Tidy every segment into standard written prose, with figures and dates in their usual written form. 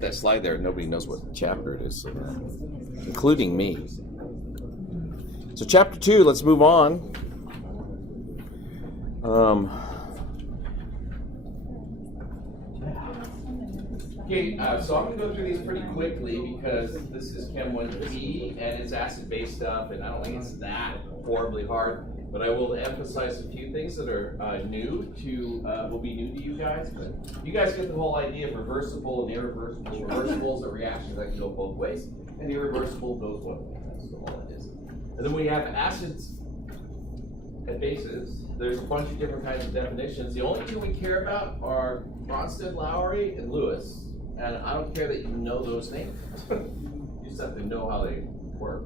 put that slide there, nobody knows what chapter it is, so, including me. So chapter 2, let's move on. Okay, so I'm going to go through these pretty quickly because this is Chem 1P and it's acid-based stuff, and I don't think it's that horribly hard. But I will emphasize a few things that are will be new to you guys. But you guys get the whole idea of reversible and irreversible. Reversibles are reactions that can go both ways, and irreversible goes one way. That's all it is. And then we have acids and bases. There's a bunch of different kinds of definitions. The only two we care about are Bronsted, Lowry, and Lewis. And I don't care that you know those names. You just have to know how they work.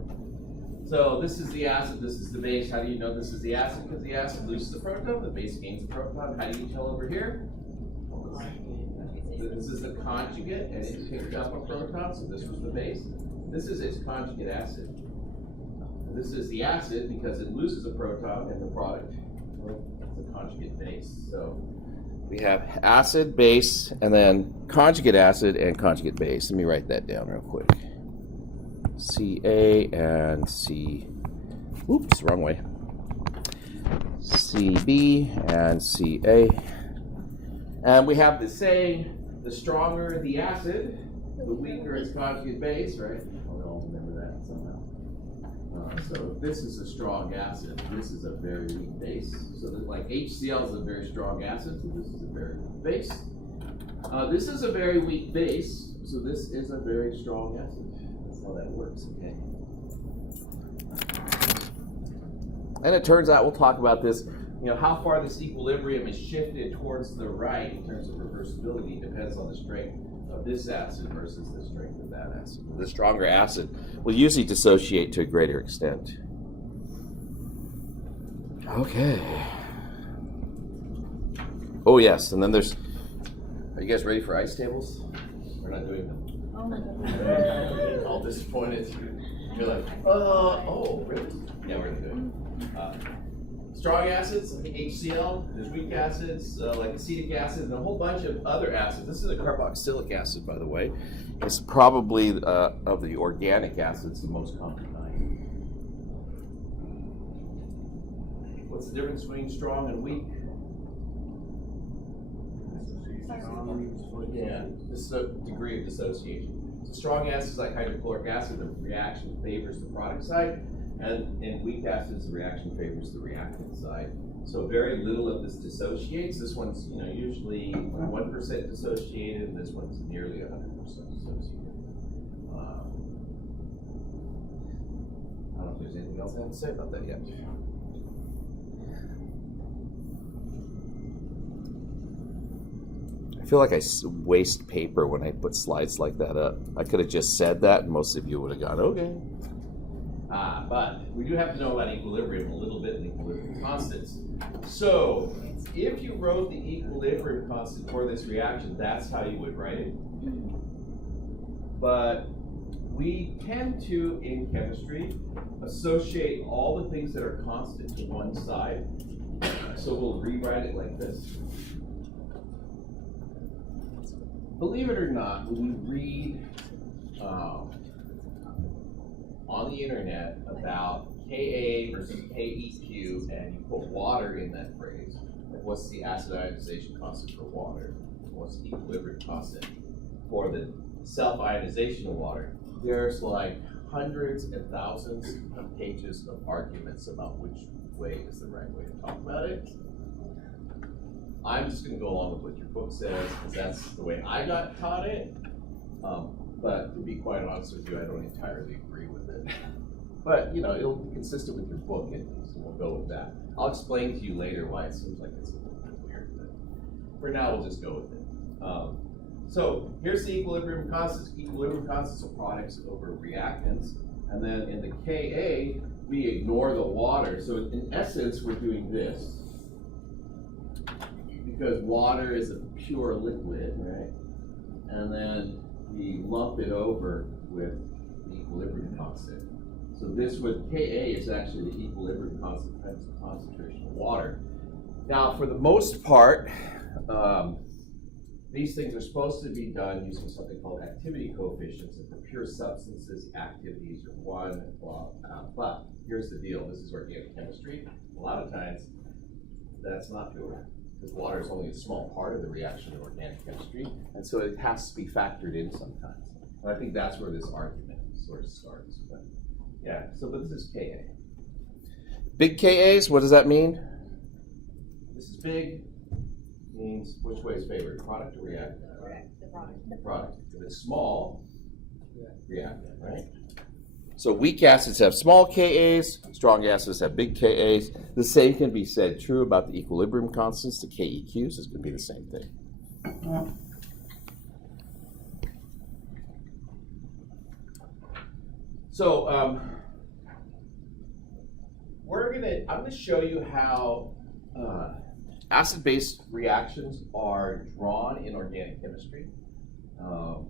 So this is the acid, this is the base. How do you know this is the acid? Because the acid loses a proton, the base gains a proton. How do you tell over here? This is the conjugate, and it picked up a proton, so this was the base. This is its conjugate acid. This is the acid because it loses a proton in the product. It's a conjugate base. So we have acid, base, and then conjugate acid and conjugate base. Let me write that down real quick. Ca and C, oops, wrong way. Cb and Ca. And we have the saying, the stronger the acid, the weaker its conjugate base, right? I'll all remember that somehow. So this is a strong acid. This is a very weak base. So that, like HCl is a very strong acid, so this is a very weak base. This is a very weak base, so this is a very strong acid. How that works, okay. And it turns out, we'll talk about this, how far this equilibrium is shifted towards the right in terms of reversibility depends on the strength of this acid versus the strength of that acid. The stronger acid will usually dissociate to a greater extent. Okay. Oh yes, and then there's, are you guys ready for ice tables? We're not doing them. Oh my God. All disappointed. You're like, oh, really? Yeah, we're gonna do it. Strong acids, like HCl, there's weak acids, like acetic acid, and a whole bunch of other acids. This is a carboxylic acid, by the way. It's probably, of the organic acids, the most common kind. What's the difference between strong and weak? Yeah, this is a degree of dissociation. So strong acids like hydrochloric acid, the reaction favors the product side, and in weak acids, the reaction favors the reactant side. So very little of this dissociates. This one's usually 1% dissociated, and this one's nearly 100% dissociated. I don't know if there's anything else I have to say about that yet. I feel like I waste paper when I put slides like that up. I could have just said that, and most of you would have gone, okay. But we do have to know about equilibrium a little bit, and equilibrium constants. So if you wrote the equilibrium constant for this reaction, that's how you would write it. But we tend to, in chemistry, associate all the things that are constant to one side. So we'll rewrite it like this. Believe it or not, when you read on the internet about Ka versus Keq, and you put water in that phrase, like what's the acid ionization constant for water? What's the equilibrium constant for the self-ionization of water? There's like hundreds and thousands of pages of arguments about which way is the right way to talk about it. I'm just going to go along with what your book says, because that's the way I got taught it. But to be quite honest with you, I don't entirely agree with it. But, it'll be consistent with your book, and so we'll go with that. I'll explain to you later why it seems like it's a little bit weird, but for now, we'll just go with it. So here's the equilibrium constants. Equilibrium constants are products over reactants. And then in the Ka, we ignore the water. So in essence, we're doing this. Because water is a pure liquid, right? And then we lump it over with the equilibrium constant. So this with Ka is actually the equilibrium constant times the concentration of water. Now, for the most part, these things are supposed to be done using something called activity coefficients. And for pure substances, activities are 1, but here's the deal. This is organic chemistry. A lot of times, that's not pure, because water is only a small part of the reaction of organic chemistry, and so it has to be factored in sometimes. And I think that's where this argument sort of starts. But yeah, so but this is Ka. Big Kas, what does that mean? This is big, means which way is favored, product or reactant? The product. The product. If it's small, reactant, right? So weak acids have small Kas, strong acids have big Kas. The same can be said true about the equilibrium constants, the KEQs is going to be the same thing. So I'm going to show you how acid-base reactions are drawn in organic chemistry.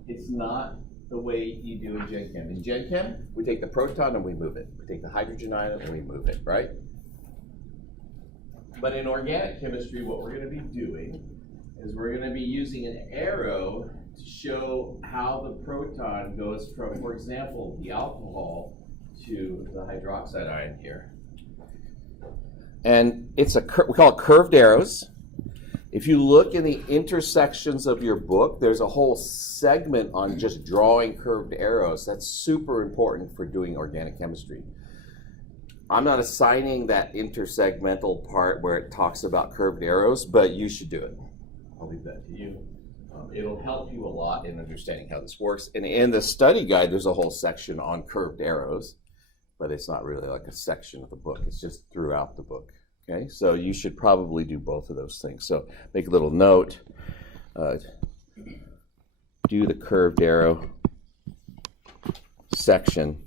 It's not the way you do in Gen Chem. In Gen Chem, we take the proton and we move it. We take the hydrogen ion and we move it, right? But in organic chemistry, what we're going to be doing is we're going to be using an arrow to show how the proton goes from, for example, the alcohol to the hydroxide ion here. And it's we call it curved arrows. If you look in the intersections of your book, there's a whole segment on just drawing curved arrows. That's super important for doing organic chemistry. I'm not assigning that intersegmental part where it talks about curved arrows, but you should do it. I'll leave that to you. It'll help you a lot in understanding how this works. And in the study guide, there's a whole section on curved arrows, but it's not really like a section of the book. It's just throughout the book. Okay, so you should probably do both of those things. So make a little note. Do the curved arrow section.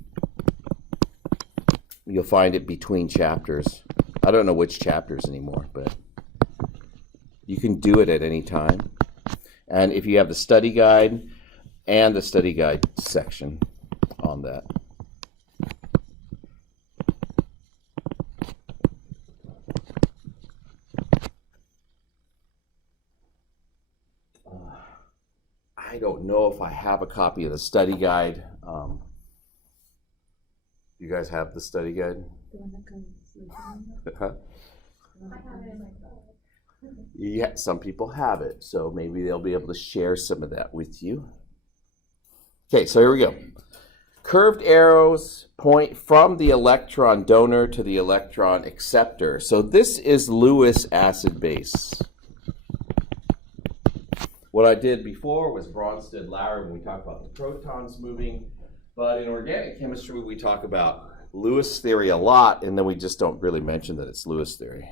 You'll find it between chapters. I don't know which chapters anymore, but you can do it at any time. And if you have the study guide and the study guide section on that. I don't know if I have a copy of the study guide. You guys have the study guide? The one that comes with Huh? I have it in my phone. Yeah, some people have it, so maybe they'll be able to share some of that with you. Okay, so here we go. Curved arrows point from the electron donor to the electron acceptor. So this is Lewis acid base. What I did before was Bronsted-Lowry when we talked about the protons moving. But in organic chemistry, we talk about Lewis theory a lot, and then we just don't really mention that it's Lewis theory.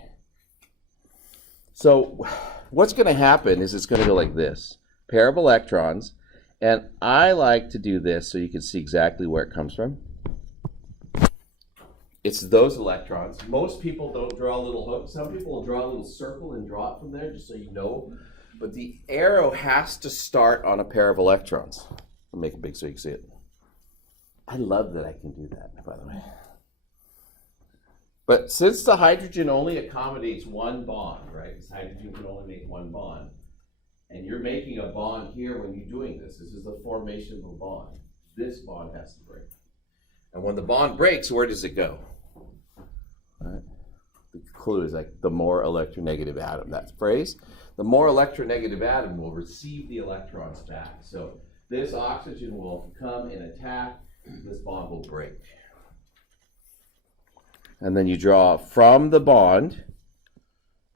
So what's going to happen is it's going to go like this. Pair of electrons. And I like to do this so you can see exactly where it comes from. It's those electrons. Most people don't draw a little hook. Some people will draw a little circle and draw it from there just so you know. But the arrow has to start on a pair of electrons. I'll make it big so you can see it. I love that I can do that, by the way. But since the hydrogen only accommodates one bond, right? Because hydrogen can only make one bond. And you're making a bond here when you're doing this. This is the formation of a bond. This bond has to break. And when the bond breaks, where does it go? All right. The clue is like the more electronegative atom. That phrase. The more electronegative atom will receive the electrons back. So this oxygen will come and attack. This bond will break. And then you draw from the bond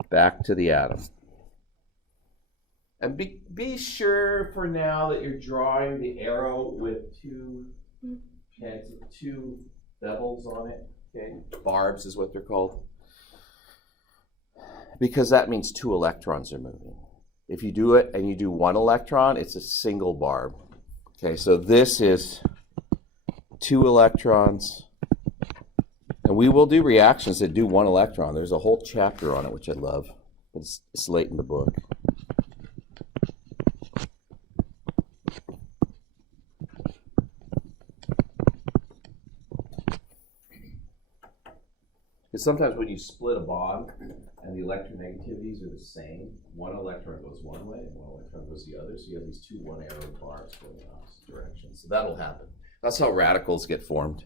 back to the atom. And be sure for now that you're drawing the arrow with two bevels on it. Okay? Barbs is what they're called. Because that means two electrons are moving. If you do it and you do one electron, it's a single barb. Okay, so this is two electrons. And we will do reactions that do one electron. There's a whole chapter on it, which I love. But it's late in the book. Because sometimes when you split a bond, and the electronegativities are the same. One electron goes one way, and one electron goes the other. So you have these two one-arrow bars going in opposite directions. So that'll happen. That's how radicals get formed.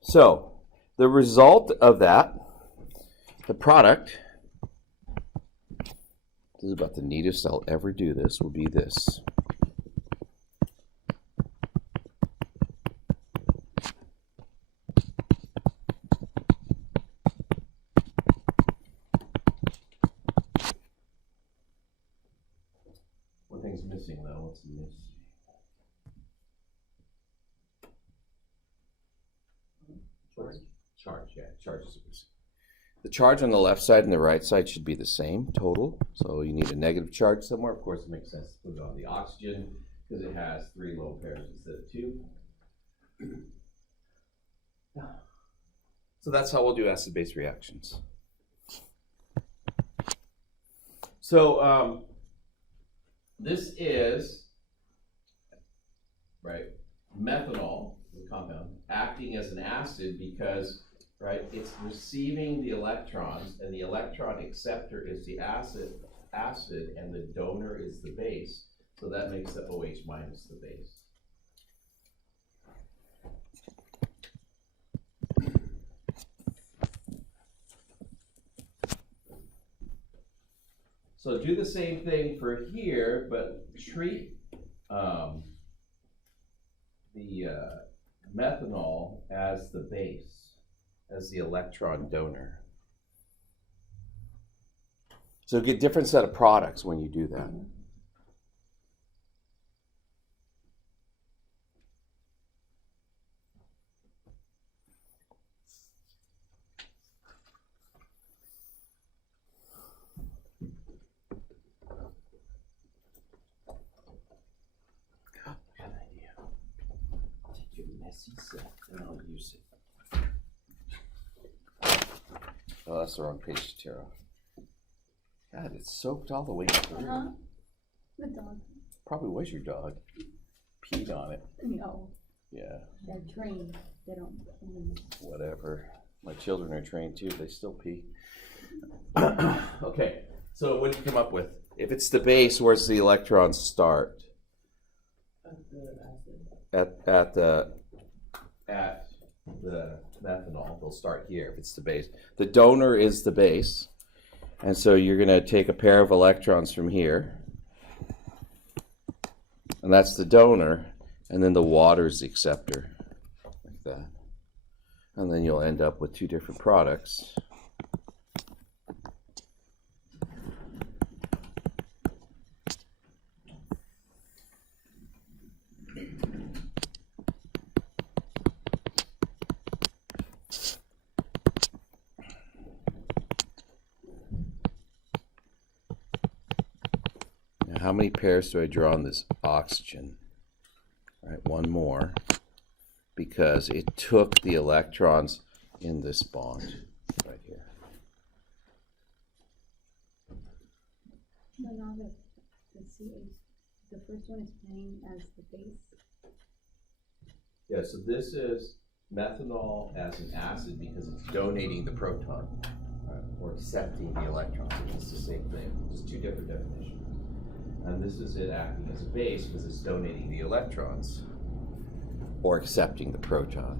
So the result of that, the product, this is about the neatest I'll ever do this, will be this. One thing's missing though, what's missing? Charge, yeah, charge is missing. The charge on the left side and the right side should be the same total. So you need a negative charge somewhere. Of course, it makes sense to put it on the oxygen because it has 3 lone pairs instead of 2. So that's how we'll do acid-base reactions. So this is, right, methanol, the compound, acting as an acid because, right, it's receiving the electrons, and the electron acceptor is the acid, and the donor is the base. So that makes the OH minus the base. So do the same thing for here, but treat the methanol as the base, as the electron donor. So get different set of products when you do that. And I'll use it. Oh, that's the wrong page to tear off. God, it's soaked all the way through. The dog. Probably was your dog. Peed on it. No. Yeah. They're trained. They don't. Whatever. My children are trained too. They still pee. Okay. So what did you come up with? If it's the base, where's the electrons start? At the methanol, they'll start here if it's the base. The donor is the base, and so you're going to take a pair of electrons from here, and that's the donor, and then the water is the acceptor, like that. And then you'll end up with 2 different products. How many pairs do I draw on this oxygen? All right, 1 more, because it took the electrons in this bond right here. So now the CH, the first one is playing as the base. Yeah, so this is methanol as an acid because it's donating the proton, right, or accepting the electrons. It's the same thing, just 2 different definitions. And this is it acting as a base because it's donating the electrons or accepting the proton.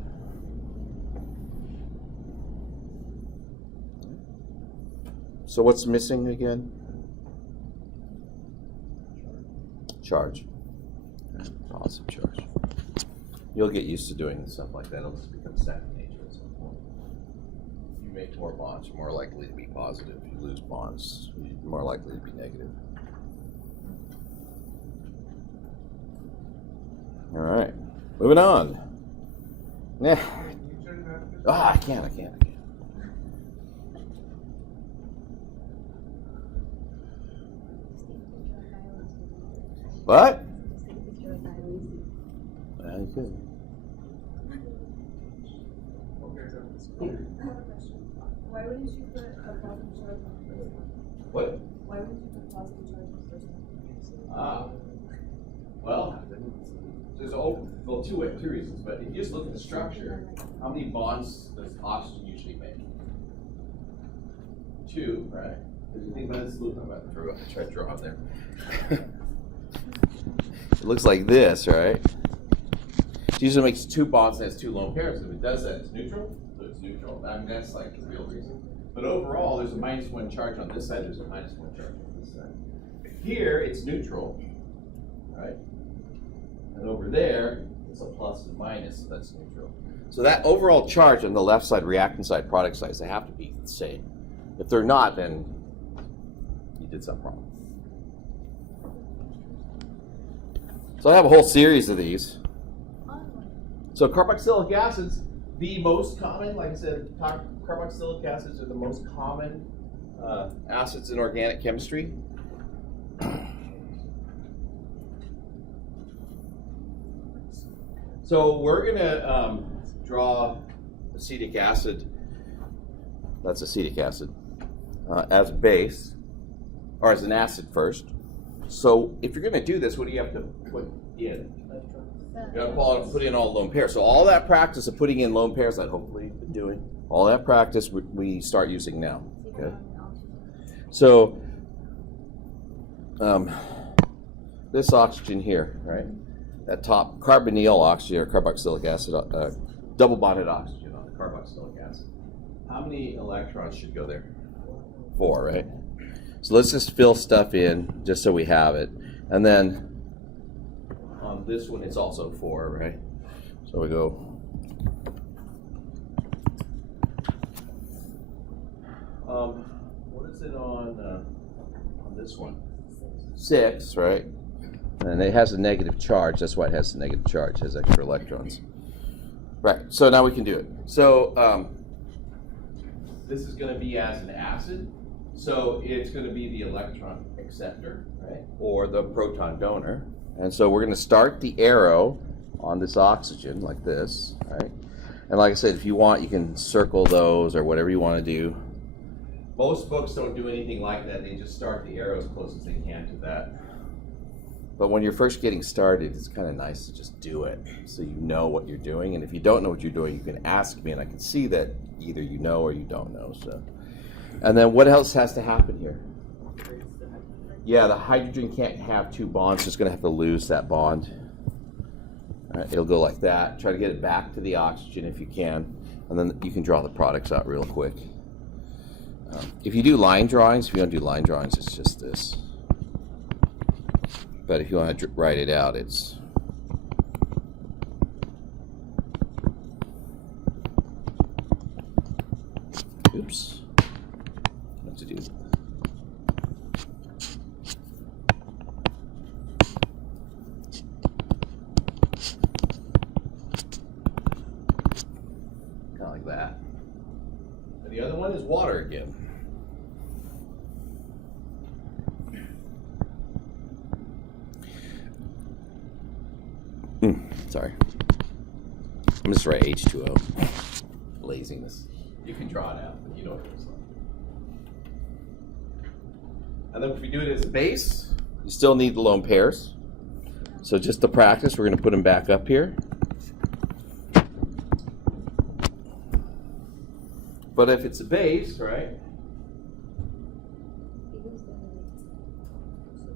So what's missing again? Charge. Positive charge. You'll get used to doing stuff like that. It'll just become second nature at some point. If you make more bonds, you're more likely to be positive. If you lose bonds, you're more likely to be negative. All right, moving on. Yeah. I can't. What? Yeah, you could. I have a question. Why wouldn't you put a positive charge on the first one? What? Why wouldn't you put a positive charge on the first one? Well, there's two reasons, but if you just look at the structure, how many bonds does oxygen usually make? 2, right? Because you think about this loop, I'm about to try to draw on there. It looks like this, right? It usually makes 2 bonds and has 2 lone pairs. If it does that, it's neutral. So it's neutral. I mean, that's like the real reason. But overall, there's a -1 charge on this side. There's a -1 charge on this side. Here, it's neutral, right? And over there, it's a plus and minus, so that's neutral. So that overall charge on the left side, reactant side, product side, they have to be the same. If they're not, then you did something wrong. So I have a whole series of these. So carboxylic acids, the most common, like I said, carboxylic acids are the most common acids in organic chemistry. So we're going to draw acetic acid, that's acetic acid, as a base, or as an acid first. So if you're going to do this, what do you have to put in? You got to put in all lone pairs. So all that practice of putting in lone pairs that hopefully you've been doing, all that practice we start using now. Okay. So this oxygen here, right? That top carbonyl oxygen or carboxylic acid, double bonded oxygen on the carboxylic acid. How many electrons should go there? 4, right? So let's just fill stuff in just so we have it. And then on this one, it's also 4, right? So we go. What is it on this one? 6, right? And it has a negative charge. That's why it has a negative charge. It has extra electrons. Right. So now we can do it. So this is going to be as an acid. So it's going to be the electron acceptor, right? Or the proton donor. And so we're going to start the arrow on this oxygen like this, right? And like I said, if you want, you can circle those or whatever you want to do. Most books don't do anything like that. They just start the arrow as close as they can to that. But when you're first getting started, it's kind of nice to just do it so you know what you're doing. And if you don't know what you're doing, you can ask me, and I can see that either you know or you don't know. So, and then what else has to happen here? Yeah, the hydrogen can't have 2 bonds. It's going to have to lose that bond. All right, it'll go like that. Try to get it back to the oxygen if you can. And then you can draw the products out real quick. If you do line drawings, if you don't do line drawings, it's just this. But if you want to write it out, it's oops. What to do? Kind of like that. And the other one is water again. Sorry. I'm just write H2O. Laziness. You can draw it out, but you know what it looks like. And then if we do it as a base, you still need the lone pairs. So just to practice, we're going to put them back up here. But if it's a base, right?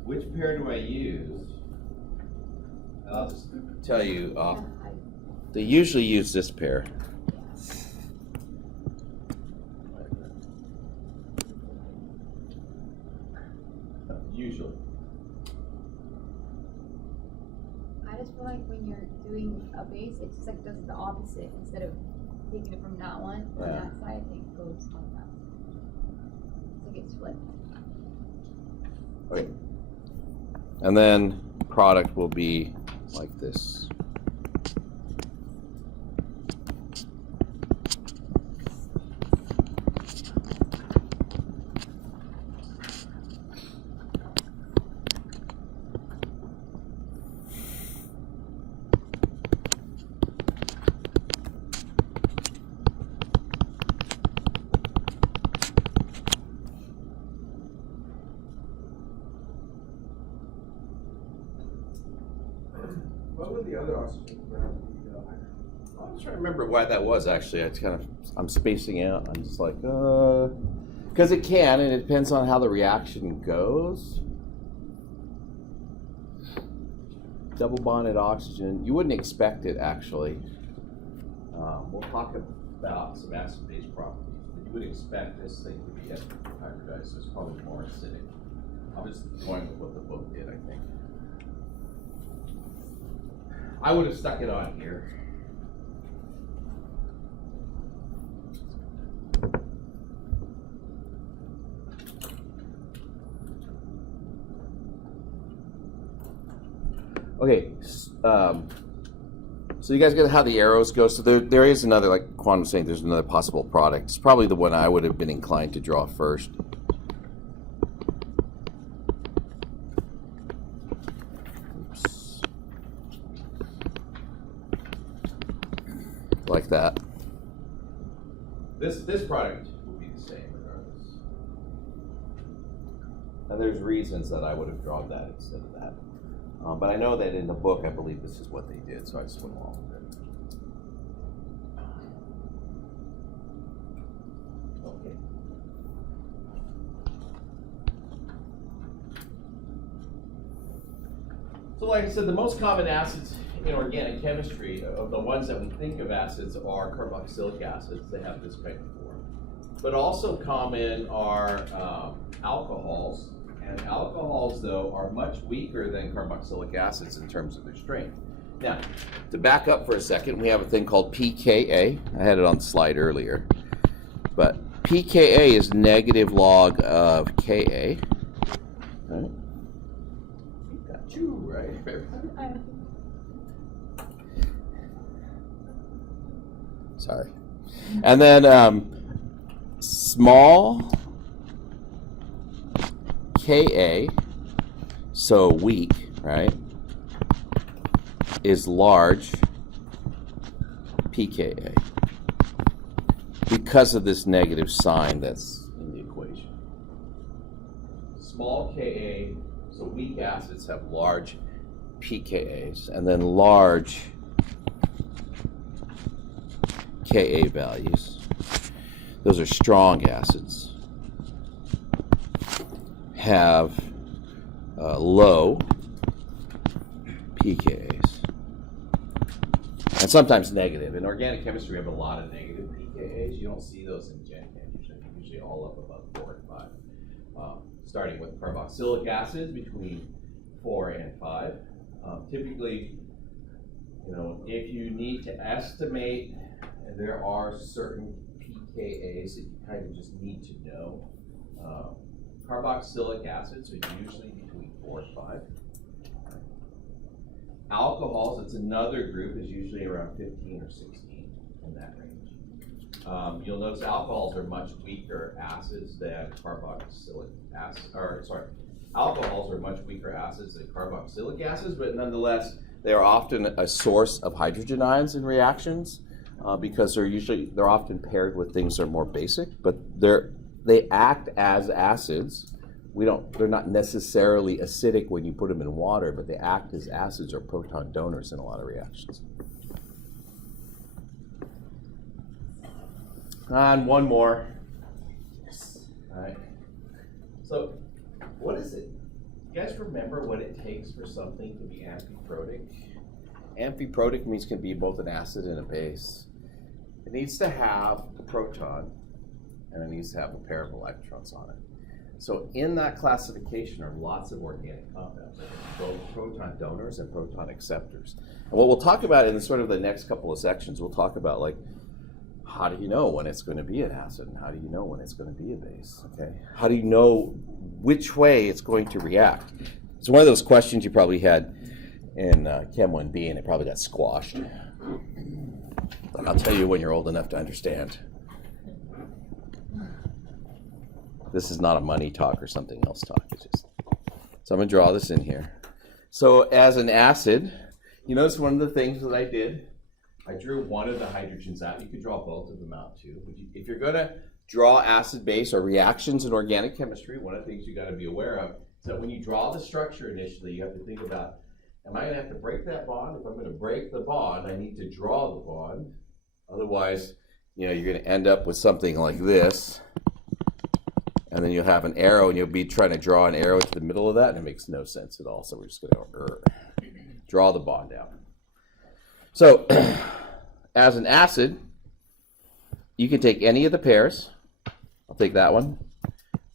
Which pair do I use? I'll just tell you, they usually use this pair. Usually. I just feel like when you're doing a base, it just like does the opposite. Instead of taking it from that one or that side, it goes like that. It's like it's flipped. Okay. And then product will be like this. What were the other oxygen around the I'm trying to remember why that was actually. I'm spacing out. I'm just like, Because it can, and it depends on how the reaction goes. Double bonded oxygen, you wouldn't expect it actually. We'll talk about some acid-base properties, but you would expect this thing to be hybridized, so it's probably more acidic. I'm just going with what the book did, I think. I would have stuck it on here. Okay, so you guys get how the arrows go. So there is another, like Quan was saying, there's another possible product. It's probably the one I would have been inclined to draw first. Oops. Like that. This product will be the same regardless. And there's reasons that I would have drawn that instead of that. But I know that in the book, I believe this is what they did, so I just went along with it. Okay. So like I said, the most common acids in organic chemistry, of the ones that we think of acids, are carboxylic acids. They have this kind of form. But also common are alcohols. And alcohols, though, are much weaker than carboxylic acids in terms of their strength. Now, to back up for a second, we have a thing called pKa. I had it on the slide earlier. But pKa is negative log of Ka. Right? Got you, right? Sorry. And then small Ka, so weak, right, is large pKa because of this negative sign that's in the equation. Small Ka, so weak acids have large pKa's, and then large Ka values. Those are strong acids. Have low pKa's, and sometimes negative. In organic chemistry, we have a lot of negative pKa's. You don't see those in gen chem. Usually all up above 4 and 5. Starting with carboxylic acids between 4 and 5. Typically, if you need to estimate, and there are certain pKa's that you kind of just need to know. Carboxylic acids are usually between 4 and 5. Alcohols, it's another group, is usually around 15 or 16 in that range. You'll notice alcohols are much weaker acids than carboxylic acids, alcohols are much weaker acids than carboxylic acids, but nonetheless, they are often a source of hydrogen ions in reactions because they're often paired with things that are more basic, but they act as acids. They're not necessarily acidic when you put them in water, but they act as acids or proton donors in a lot of reactions. And one more. Yes. All right. So, what is it? You guys remember what it takes for something to be amphiprotic? Amphiprotic means it can be both an acid and a base. It needs to have a proton, and it needs to have a pair of electrons on it. So in that classification are lots of organic compounds, both proton donors and proton acceptors. And what we'll talk about in the next couple of sections, we'll talk about like, how do you know when it's going to be an acid, and how do you know when it's going to be a base? Okay, how do you know which way it's going to react? It's one of those questions you probably had in Chem 1B, and it probably got squashed. I'll tell you when you're old enough to understand. This is not a money talk or something else talk. So I'm going to draw this in here. So as an acid, you notice one of the things that I did, I drew one of the hydrogens out. You could draw both of them out too. If you're going to draw acid base or reactions in organic chemistry, one of the things you got to be aware of is that when you draw the structure initially, you have to think about, am I going to have to break that bond? If I'm going to break the bond, I need to draw the bond. Otherwise, you're going to end up with something like this. And then you'll have an arrow, and you'll be trying to draw an arrow into the middle of that, and it makes no sense at all. So we're just going to draw the bond out. So as an acid, you can take any of the pairs. I'll take that one.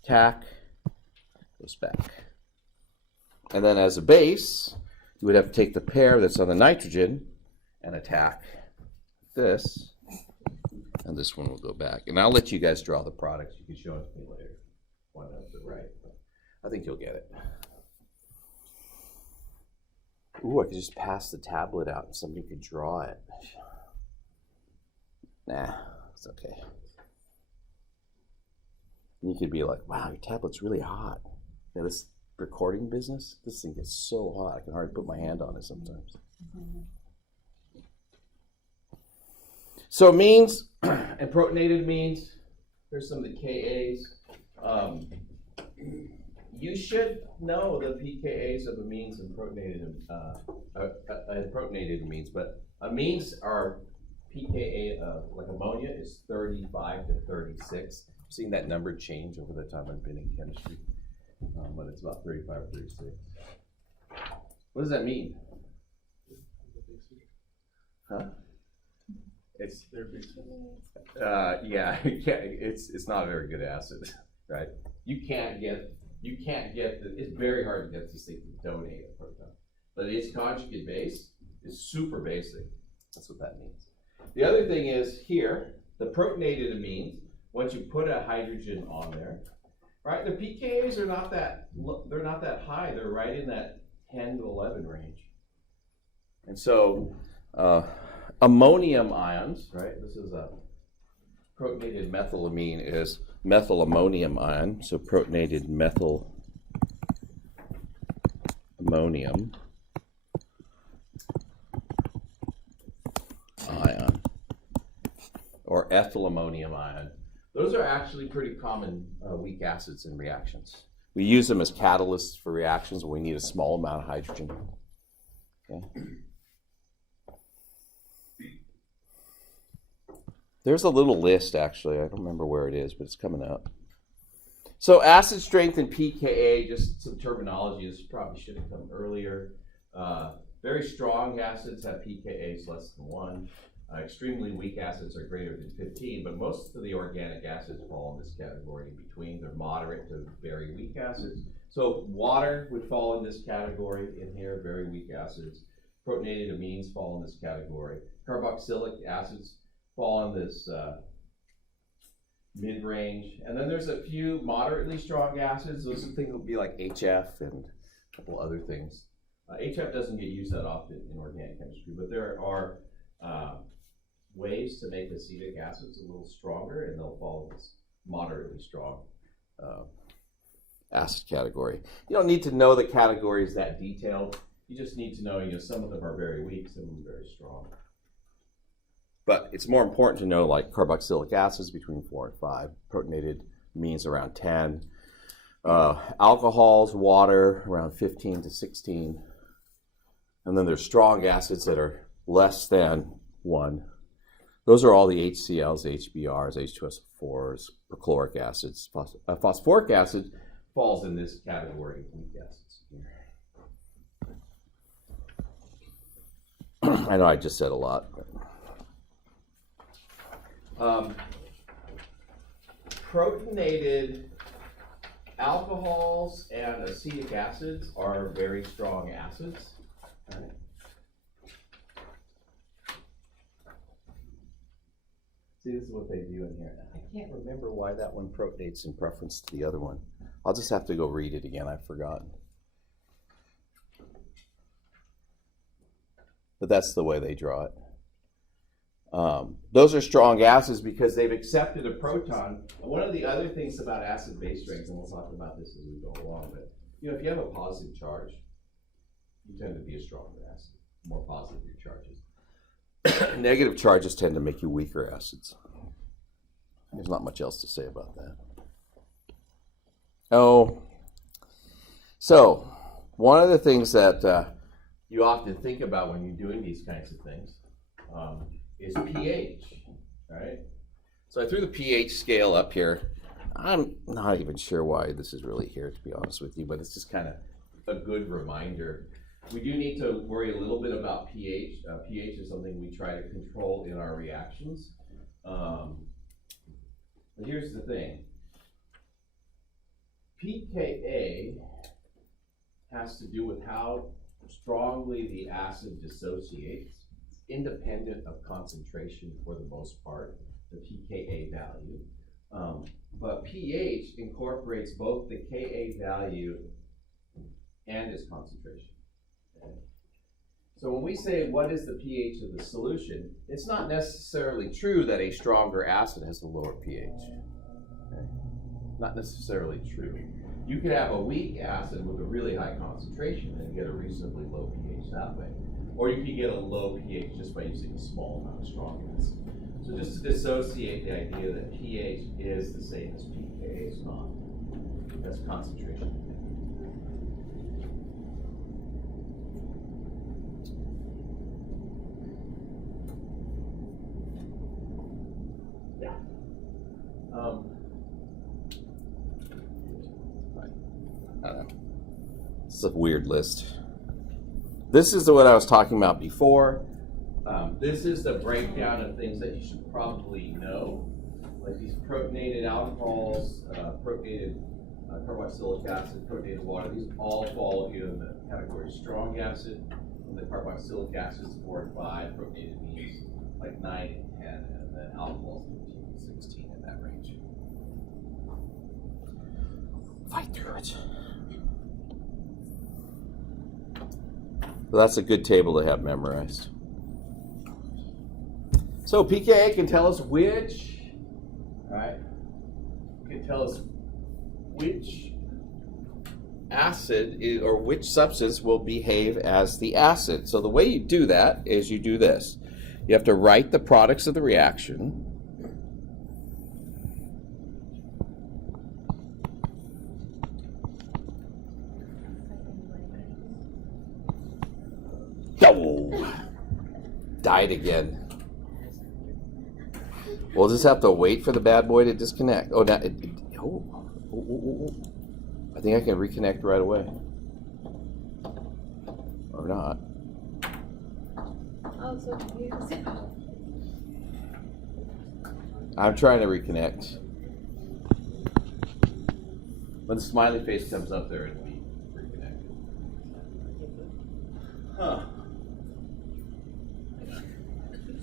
Tack goes back. And then as a base, you would have to take the pair that's on the nitrogen and attack this. And this one will go back. And I'll let you guys draw the products. You can show it to me later. One of the right. I think you'll get it. Ooh, I could just pass the tablet out and somebody could draw it. Nah, it's okay. And you could be like, wow, your tablet's really hot. Yeah, this recording business, this thing gets so hot, I can hardly put my hand on it sometimes. So amines and protonated amines, here's some of the KAs. You should know the pKa's of amines and protonated amines, but amines are pKa, like ammonia is 35 to 36. I've seen that number change over the time I've been in chemistry, but it's about 35 or 36. What does that mean? Huh? It's yeah, it's not a very good acid, right? You can't get it's very hard to get this thing to donate a proton. But its conjugate base is super basic. That's what that means. The other thing is here, the protonated amines, once you put a hydrogen on there, right? The pKa's are not that high. They're right in that 10 to 11 range. And so ammonium ions, right? This is a protonated methylamine is methylammonium ion. So protonated methylammonium ion or ethylammonium ion. Those are actually pretty common weak acids in reactions. We use them as catalysts for reactions when we need a small amount of hydrogen. Okay. There's a little list, actually. I don't remember where it is, but it's coming up. So acid strength and pKa, just some terminology. This probably should have come earlier. Very strong acids have pKa's less than 1. Extremely weak acids are greater than 15, but most of the organic acids fall in this category in between. They're moderate to very weak acids. So water would fall in this category in here, very weak acids. Protonated amines fall in this category. Carboxylic acids fall in this mid-range. And then there's a few moderately strong acids. Those are things would be like HF and a couple other things. HF doesn't get used that often in organic chemistry, but there are ways to make acetic acids a little stronger, and they'll fall in this moderately strong acid category. You don't need to know the categories that detailed. You just need to know, some of them are very weak, some of them very strong. But it's more important to know like carboxylic acids between 4 and 5, protonated amines around 10, alcohols, water around 15 to 16, and then there's strong acids that are less than 1. Those are all the HCl's, HBr's, H2SO4's, perchloric acids. Phosphoric acid falls in this category of weak acids. I know I just said a lot. But protonated alcohols and acetic acids are very strong acids. Right. See, this is what they do in here. I can't remember why that one protonates in preference to the other one. I'll just have to go read it again. I've forgotten. But that's the way they draw it. Those are strong acids because they've accepted a proton. And one of the other things about acid-base strength, and we'll talk about this as we go along, but if you have a positive charge, you tend to be a stronger acid. The more positive your charge is. Negative charges tend to make you weaker acids. There's not much else to say about that. So one of the things that you often think about when you're doing these kinds of things is pH, right? So I threw the pH scale up here. I'm not even sure why this is really here, to be honest with you, but it's just kind of a good reminder. We do need to worry a little bit about pH. pH is something we try to control in our reactions. But here's the thing. pKa has to do with how strongly the acid dissociates. It's independent of concentration for the most part, the pKa value. But pH incorporates both the Ka value and its concentration. Okay. So when we say what is the pH of the solution, it's not necessarily true that a stronger acid has a lower pH. Okay. Not necessarily true. You could have a weak acid with a really high concentration and get a reasonably low pH that way. Or you could get a low pH just by using a small amount of strong acid. So just to dissociate the idea that pH is the same as pKa is not. That's concentration. Yeah. I don't know. It's a weird list. This is what I was talking about before. This is the breakdown of things that you should probably know, like these protonated alcohols, protonated carboxylic acid, protonated water. These all fall in the category strong acid, and the carboxylic acids 4 and 5, protonated means like 9 and 10, and then alcohols 15 and 16 in that range. Fight through it. So that's a good table to have memorized. So pKa can tell us which, right? Can tell us which acid or which substance will behave as the acid. So the way you do that is you do this. You have to write the products of the reaction. Oh, died again. We'll just have to wait for the bad boy to disconnect. Oh, now I think I can reconnect right away. Or not. Oh, so confused. I'm trying to reconnect. When the smiley face comes up there, it'll be reconnected. Huh.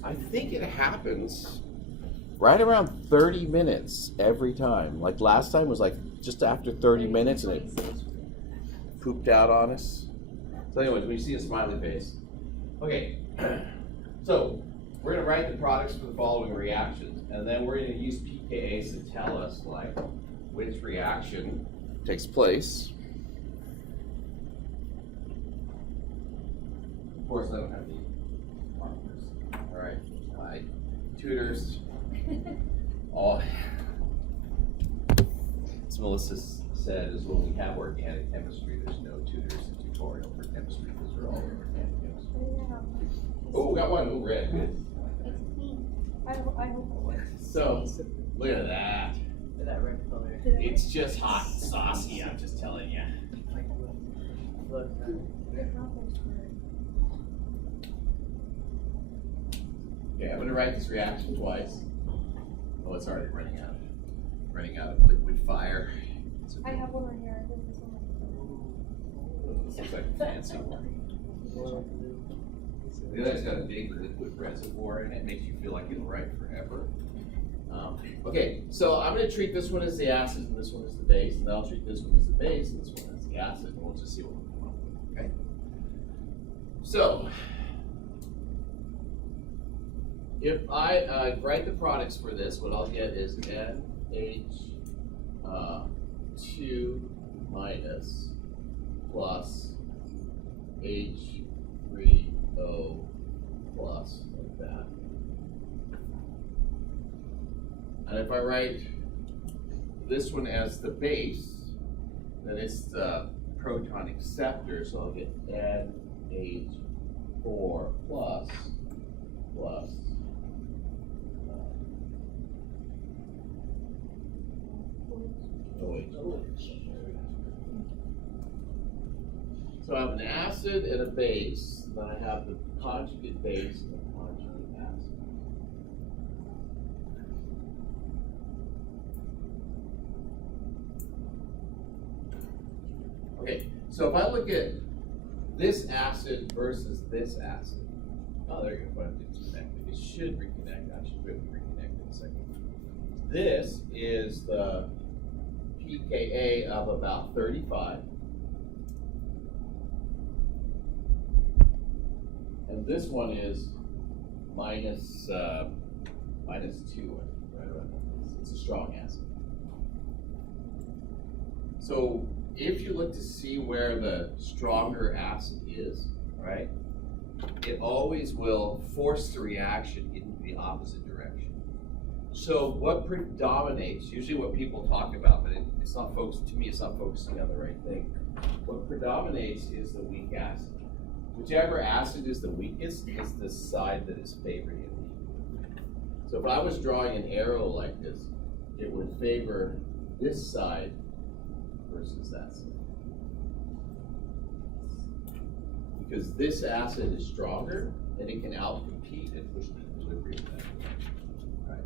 I think it happens right around 30 minutes every time. Like last time was like just after 30 minutes and it pooped out on us. So anyways, when you see a smiley face. Okay, so we're gonna write the products for the following reactions, and then we're gonna use pKa's to tell us like which reaction takes place. Of course, I don't have the markers. All right, my tutors. All, as Melissa said, is when we have organic chemistry, there's no tutors and tutorial for chemistry because we're all organic chemistry. Oh, got one. Oh, red. Good. It's pink. I hope it works. So, look at that. That red color. It's just hot and saucy, I'm just telling you. Look, Okay, I'm going to write this reaction twice. Oh, it's already running out. Running out of liquid fire. I have one right here. This one. This looks like a fancy one. The other's got a big liquid reservoir and it makes you feel like it'll write forever. Okay, so I'm going to treat this one as the acid and this one as the base, and then I'll treat this one as the base and this one as the acid, and we'll just see what we come up with, okay? So, if I write the products for this, what I'll get is NH2 minus plus H3O plus, like that. And if I write this one as the base, then it's the proton acceptor, so I'll get NH4 plus an acid and a base, then I have the conjugate base and the conjugate acid. Okay, so if I look at this acid versus this acid, oh, there you go. If I disconnect it, it should reconnect. I should be able to reconnect in a second. This is the pKa of about 35. And this one is minus 2, right around that. It's a strong acid. So if you look to see where the stronger acid is, right, it always will force the reaction into the opposite direction. So what predominates, usually what people talk about, but it's not focused, to me it's not focusing on the right thing. What predominates is the weak acid. Whichever acid is the weakest is the side that is favored in the equilibrium. So if I was drawing an arrow like this, it would favor this side versus that side. Because this acid is stronger and it can outcompete and push the equilibrium that way.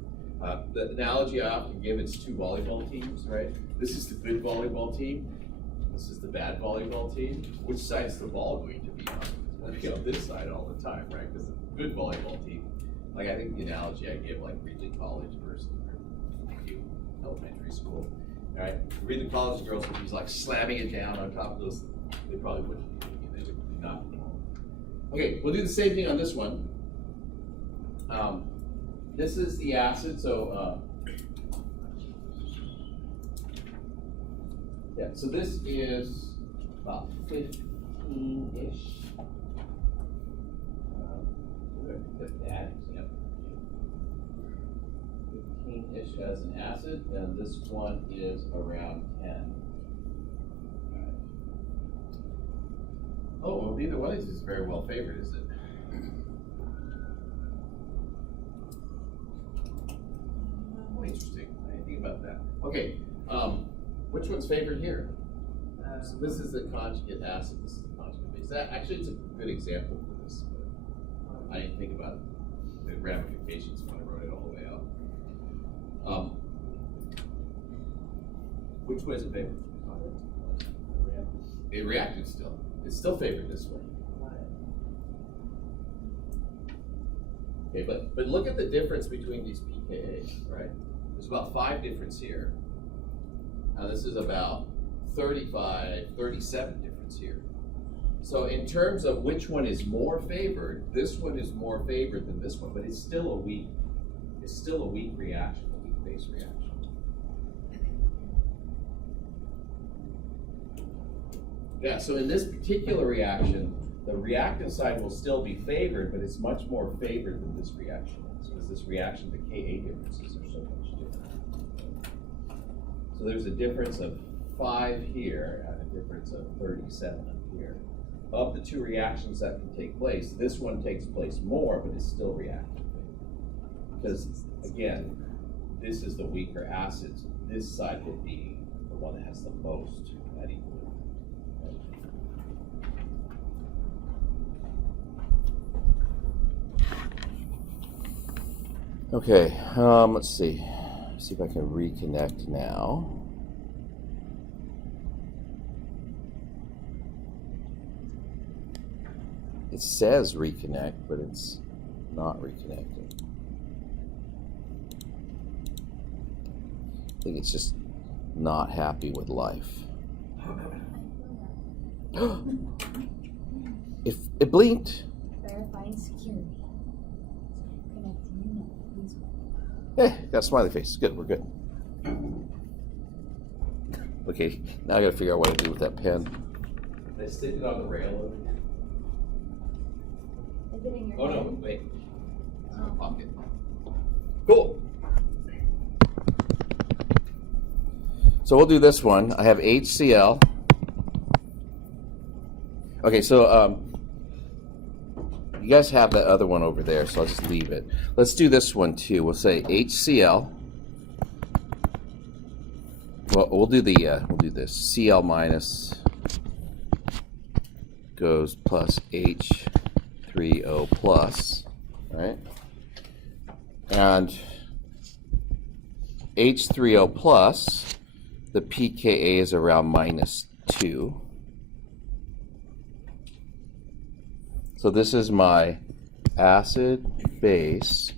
Right? The analogy I often give, it's two volleyball teams, right? This is the good volleyball team. This is the bad volleyball team. Which side is the ball going to be on? It's going to be on this side all the time, right? Because the good volleyball team, like I think the analogy I give, like Reedley College versus elementary school, right? Reedley College girls would be like slamming it down on top of those. They probably wouldn't be thinking, they would be knocking it home. Okay, we'll do the same thing on this one. This is the acid, so yeah, so this is about 15-ish. Yep. 15-ish as an acid, and this one is around 10. Right. Oh, well, neither one of these is very well favored, is it? Oh, interesting. I didn't think about that. Okay, which one's favored here? So this is the conjugate acid, this is the conjugate base. That actually it's a good example for this, but I didn't think about the ramifications when I wrote it all the way out. Which way is it favored? It reacted still. It's still favored this way. Okay, but look at the difference between these pKa's, right? There's about 5 difference here. Now this is about 35, 37 difference here. So in terms of which one is more favored, this one is more favored than this one, but it's still a weak reaction, a weak base reaction. Yeah, so in this particular reaction, the reactant side will still be favored, but it's much more favored than this reaction. Because this reaction, the Ka differences are so much different. So there's a difference of 5 here and a difference of 37 up here. Of the two reactions that can take place, this one takes place more, but it's still reactive. Because again, this is the weaker acid, so this side will be the one that has the most at equilibrium. Okay, let's see if I can reconnect now. It says reconnect, but it's not reconnecting. I think it's just not happy with life. It blinked. Verifying security. Connecting you now, please. Hey, got a smiley face. Good, we're good. Okay, now I gotta figure out what to do with that pen. Did I stick it on the rail over here? Is it in your Oh hand? no, wait. It's in my Oh. pocket. Cool. So we'll do this one. I have HCl. Okay, so you guys have that other one over there, so I'll just leave it. Let's do this one too. We'll say HCl. Well, we'll do this Cl minus goes plus H3O plus, right? And H3O plus, the pKa is around -2. So this is my acid, base,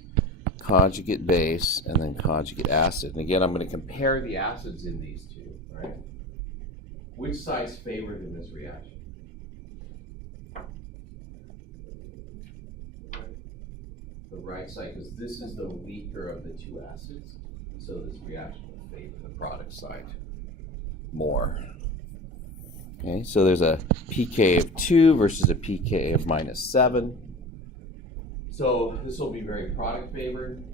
conjugate base, and then conjugate acid. And again, I'm going to compare the acids in these two, right? Which side's favored in this reaction? The right side, because this is the weaker of the two acids. So this reaction will favor the product side more. Okay, so there's a pK of 2 versus a pKa of -7. So this will be very product favored.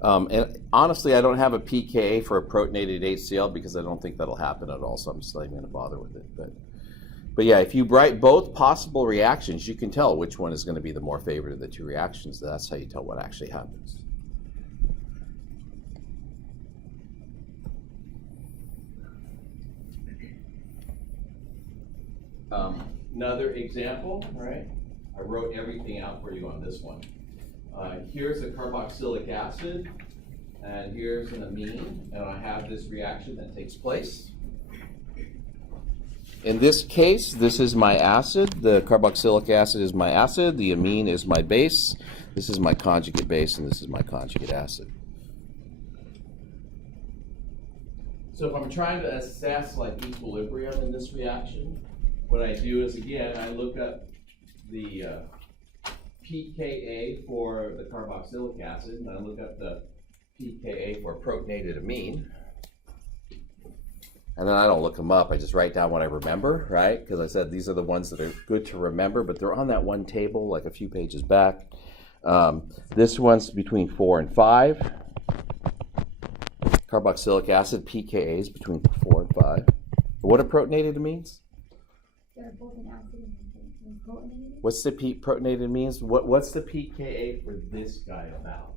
And honestly, I don't have a pKa for a protonated HCl because I don't think that'll happen at all, so I'm just not even going to bother with it. But yeah, if you write both possible reactions, you can tell which one is going to be the more favored of the two reactions. That's how you tell what actually happens. Another example, right? I wrote everything out for you on this one. Here's a carboxylic acid, and here's an amine, and I have this reaction that takes place. In this case, this is my acid. The carboxylic acid is my acid. The amine is my base. This is my conjugate base, and this is my conjugate acid. So if I'm trying to assess like equilibrium in this reaction, what I do is, again, I look up the pKa for the carboxylic acid, and I look up the pKa for protonated amine. And then I don't look them up. I just write down what I remember, right? Because I said these are the ones that are good to remember, but they're on that one table, like a few pages back. This one's between 4 and 5. Carboxylic acid, pKa is between 4 and 5. What are protonated amines? They're both an acid and protonated. What's the protonated amines? What's the pKa for this guy about?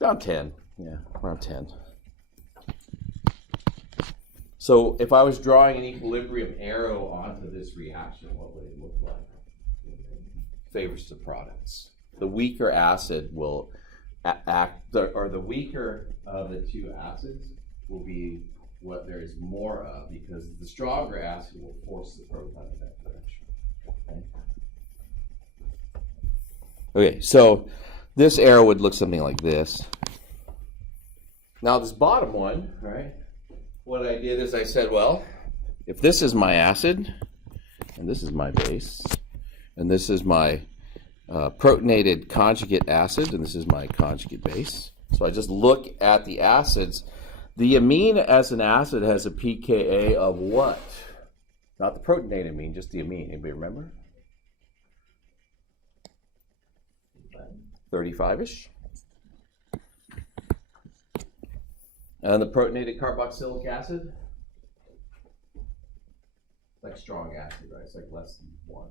Around 10, yeah, around 10. So if I was drawing an equilibrium arrow onto this reaction, what would it look like? Favors the products. The weaker acid will act, or the weaker of the two acids will be what there is more of, because the stronger acid will force the proton in that direction. Okay, so this arrow would look something like this. Now this bottom one, right, what I did is I said, well, if this is my acid, and this is my base, and this is my protonated conjugate acid, and this is my conjugate base. So I just look at the acids. The amine as an acid has a pKa of what? Not the protonated amine, just the amine. Anybody remember? 35-ish. And the protonated carboxylic acid? Like strong acid, right? It's like less than 1.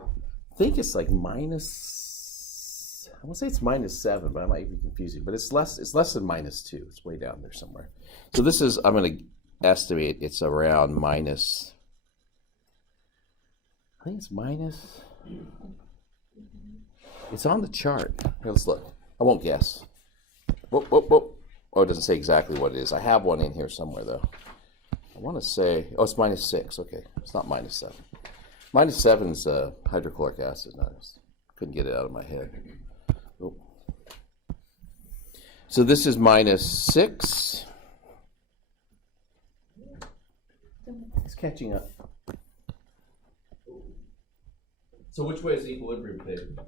I think it's like minus, I won't say it's -7, but I might be confusing, but it's less than -2. It's way down there somewhere. So this is, I'm going to estimate it's around minus, I think it's minus, it's on the chart. Here, let's look. I won't guess. Whoop, whoop, whoop. Oh, it doesn't say exactly what it is. I have one in here somewhere, though. I want to say, oh, it's -6. Okay, it's not -7. -7 is hydrochloric acid. I couldn't get it out of my head. Oh. So this is -6. It's catching up. So which way is the equilibrium favored?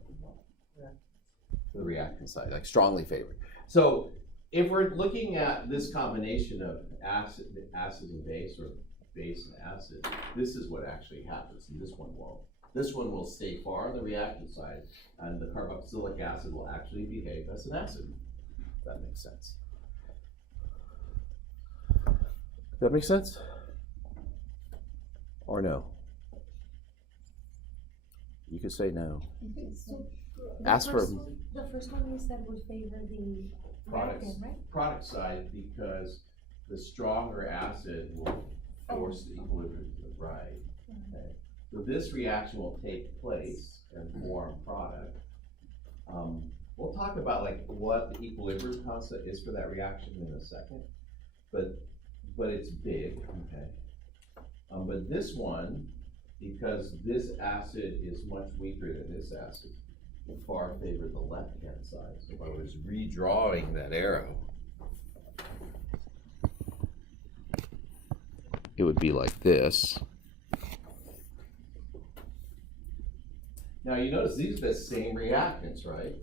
The reactant side, like strongly favored. So if we're looking at this combination of acid and base, or base and acid, this is what actually happens, and this one won't. This one will stay far on the reactant side, and the carboxylic acid will actually behave as an acid. If that makes sense. Does that make sense? Or no? You could say no. Ask for The first one you said would favor the products, reactant, right? product side, because the stronger acid will force the equilibrium to the right. Okay. So this reaction will take place and form product. We'll talk about like what the equilibrium constant is for that reaction in a second, but it's big, okay. But this one, because this acid is much weaker than this acid, will far favor the left-hand side. So if I was redrawing that arrow, it would be like this. Now you notice these are the same reactants, right?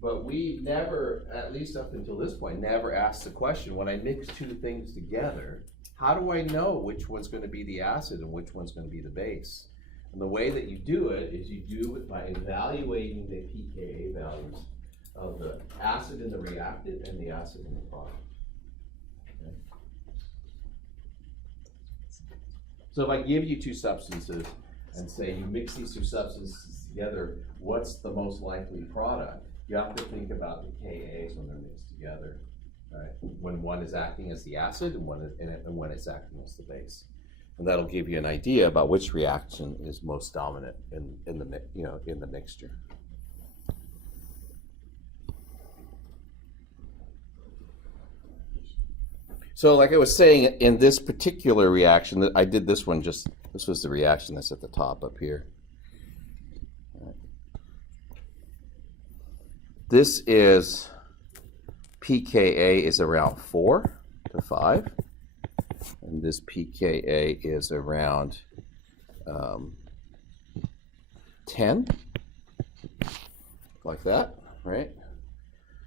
But we never, at least up until this point, never asked the question, when I mix two things together, how do I know which one's going to be the acid and which one's going to be the base? And the way that you do it is you do it by evaluating the pKa values of the acid in the reactant and the acid in the product. Okay. So if I give you two substances and say you mix these two substances together, what's the most likely product? You have to think about the Ka's when they're mixed together, right? When one is acting as the acid and when it's acting as the base. And that'll give you an idea about which reaction is most dominant in the mixture. So like I was saying, in this particular reaction, I did this one this was the reaction that's at the top up here. This is pKa is around 4 to 5. And this pKa is around 10, like that, right?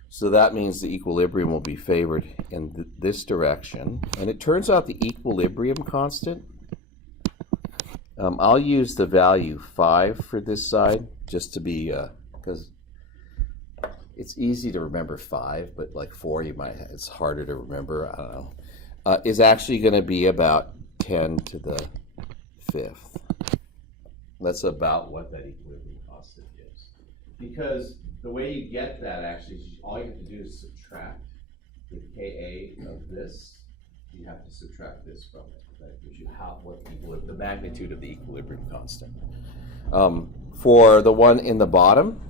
So that means the equilibrium will be favored in this direction. And it turns out the equilibrium constant, I'll use the value 5 for this side, just to be, because it's easy to remember 5, but like 4, it's harder to remember, I don't know. Is actually going to be about 10 to the 5th. That's about what that equilibrium constant is. Because the way you get that actually is all you have to do is subtract the Ka of this. You have to subtract this from it. That gives you the magnitude of the equilibrium constant. For the one in the bottom,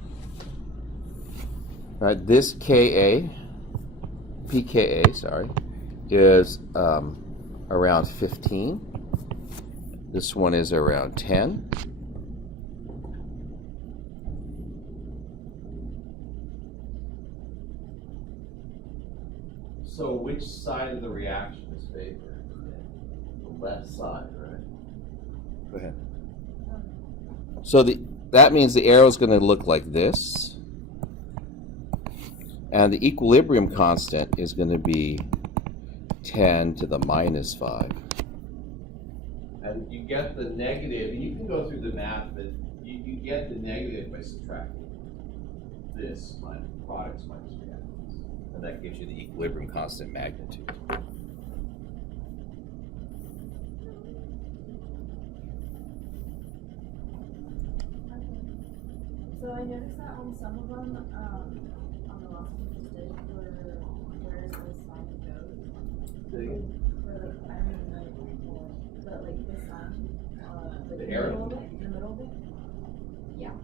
this pKa, is around 15. This one is around 10. So which side of the reaction is favored? The left side, right? Go ahead. So that means the arrow is going to look like this. And the equilibrium constant is going to be 10 to the minus 5. And you get the negative, and you can go through the math, but you get the negative by subtracting this products minus reactants. And that gives you the equilibrium constant magnitude. So I noticed that on some of them, on the last one you did, where the sign goes. For like, I don't even know what it's called, but like the sign, like The in arrow? the middle of it. Yeah.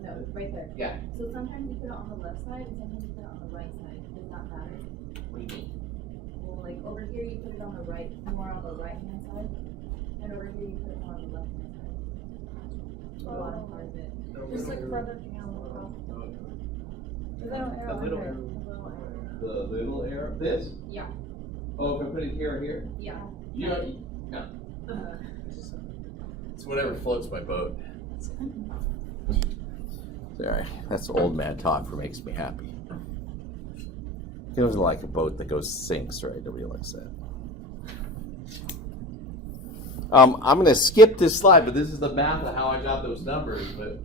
No, right there. Yeah. So sometimes you put it on the left side and sometimes you put it on the right side. Does that matter? What do you mean? Well, like over here you put it on the right, more on the right hand side, and over here you put it more on the left hand side. The bottom part of it. Just like further down. The little arrow The little under. arrow. The little arrow? This? Yeah. Oh, if I put it here or here? Yeah. You don't, no. It's whatever floats my boat. Sorry, that's old man talk for makes me happy. It was like a boat that sinks, right? Nobody likes that. I'm going to skip this slide, but this is the math of how I got those numbers. But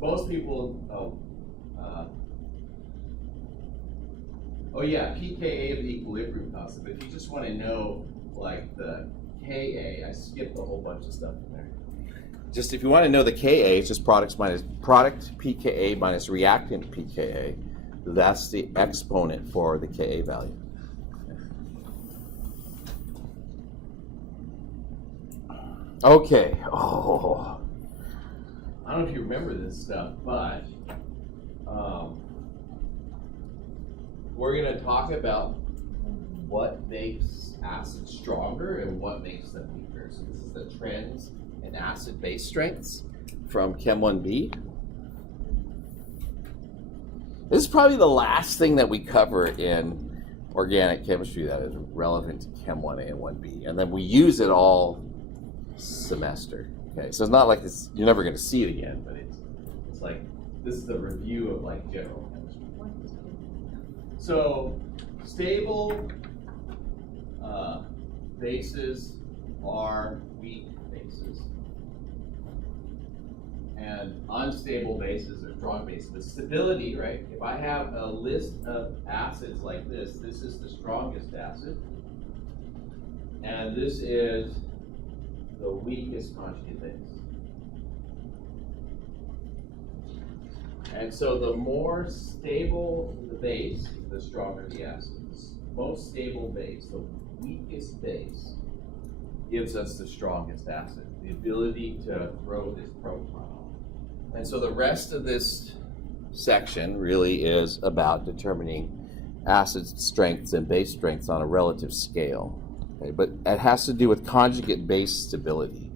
most people, pKa of the equilibrium constant. But if you just want to know, like the Ka, I skipped a whole bunch of stuff in there. just if you want to know the Ka, it's just product pKa minus reactant pKa. That's the exponent for the Ka value. Okay. Oh, I don't know if you remember this stuff, but we're going to talk about what makes acids stronger and what makes them weaker. So this is the trends in acid-base strengths from Chem 1B. This is probably the last thing that we cover in organic chemistry that is relevant to Chem 1A and 1B. And then we use it all semester. Okay, so it's not like it's, you're never going to see it again, but it's like this is a review of like general chemistry. So stable bases are weak bases, and unstable bases are strong bases. The stability, right? If I have a list of acids like this is the strongest acid, and this is the weakest conjugate base. And so the more stable the base, the stronger the acid. The most stable base, the weakest base, gives us the strongest acid, the ability to throw this proton off. And so the rest of this section really is about determining acid strengths and base strengths on a relative scale. Okay, but it has to do with conjugate base stability.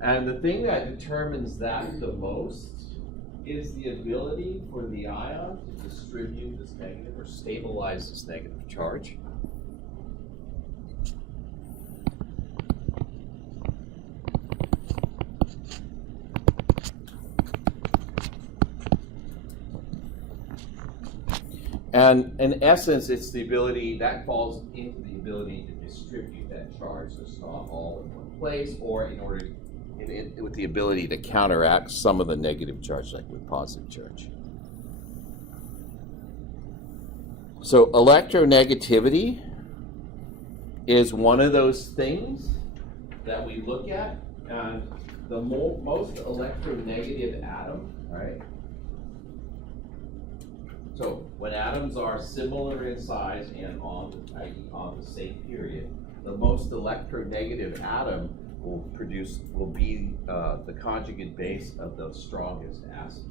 And the thing that determines that the most is the ability for the ion to distribute this negative or stabilize this negative charge. And in essence, it's the ability that falls into the ability to distribute that charge, so it's not all in one place, or in order with the ability to counteract some of the negative charge, like with positive charge. So electronegativity is one of those things that we look at, and the most electronegative atom, right? So when atoms are similar in size and on the same period, the most electronegative atom will be the conjugate base of the strongest acid.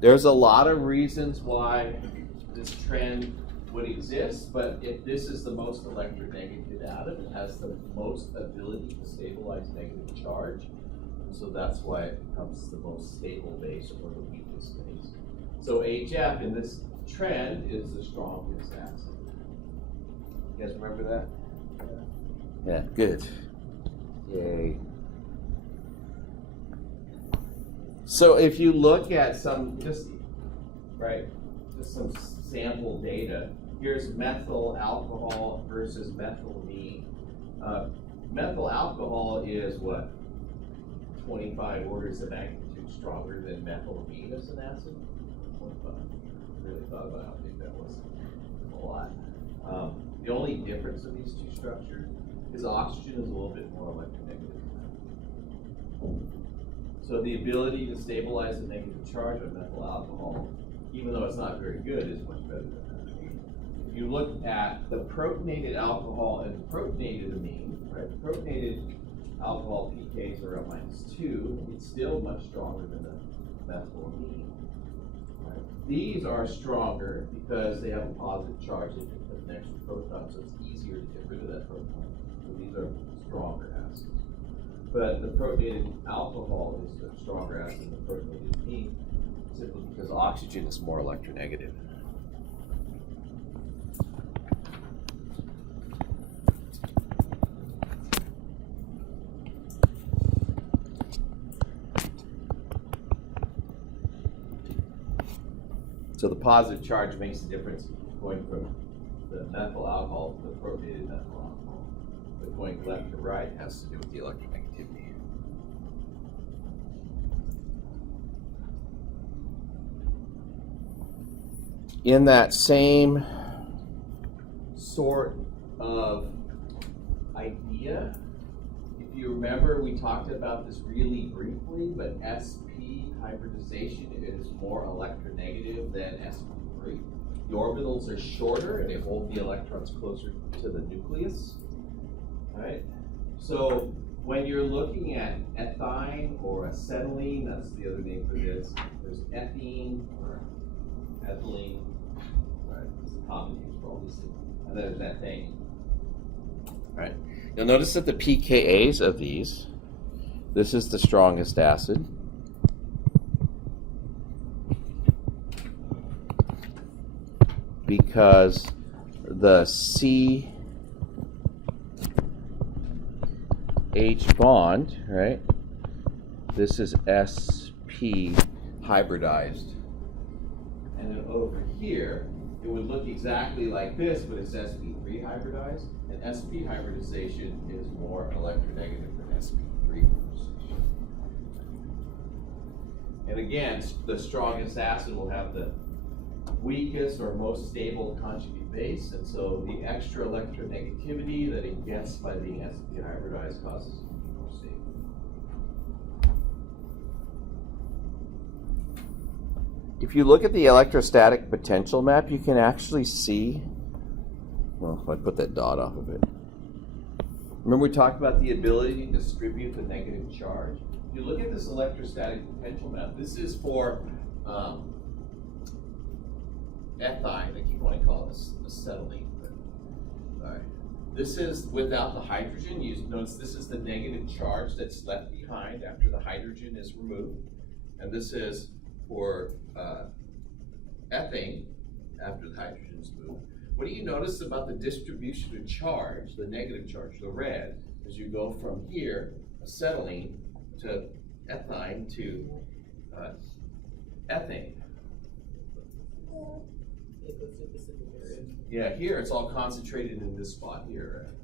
There's a lot of reasons why this trend would exist, but if this is the most electronegative atom, it has the most ability to stabilize negative charge, and so that's why it becomes the most stable base or the weakest base. So HF in this trend is the strongest acid. You guys remember that? Yeah, good. Yay. So if you look at some, just some sample data, here's methyl alcohol versus methylamine. Methyl alcohol is what? 25 orders of magnitude stronger than methylamine as an acid. 25. Really thought about how big that was. A lot. The only difference in these two structures is oxygen is a little bit more electronegative. So the ability to stabilize the negative charge of methyl alcohol, even though it's not very good, is much better than that. If you look at the protonated alcohol and protonated amine, right? Protonated alcohol pKs are at -2. It's still much stronger than the methylamine. Right? These are stronger because they have a positive charge. They can put an extra proton, so it's easier to get rid of that proton. So these are stronger acids. But the protonated alcohol is the stronger acid than the protonated amine, simply because oxygen is more electronegative. So the positive charge makes the difference going from the methyl alcohol to the protonated methyl alcohol. but going left to right has to do with the electronegativity. In that same sort of idea, if you remember, we talked about this really briefly, but sp hybridization is more electronegative than sp3. The orbitals are shorter and they hold the electrons closer to the nucleus. All right? So when you're looking at ethine or acetylene, that's the other name for this, there's ethene or ethylene, right? It's a common name for all these things. And then there's ethane. Right. You'll notice that the pKa's of these, this is the strongest acid. Because the CH bond, right? This is sp hybridized. And then over here, it would look exactly like this, but it's sp3 hybridized. And sp hybridization is more electronegative than sp3 hybridization. And again, the strongest acid will have the weakest or most stable conjugate base, and so the extra electronegativity that it gets by being sp hybridized causes it to be more stable. If you look at the electrostatic potential map, you can actually see, well, if I put that dot off of it. Remember we talked about the ability to distribute the negative charge? If you look at this electrostatic potential map, this is for ethine. I keep wanting to call it acetylene. All right. This is without the hydrogen. You notice this is the negative charge that's left behind after the hydrogen is removed. And this is for ethane after the hydrogen is moved. What do you notice about the distribution of charge, the negative charge, the red, as you go from here, acetylene, to ethine to ethane? Yeah, here it's all concentrated in this spot here. Right?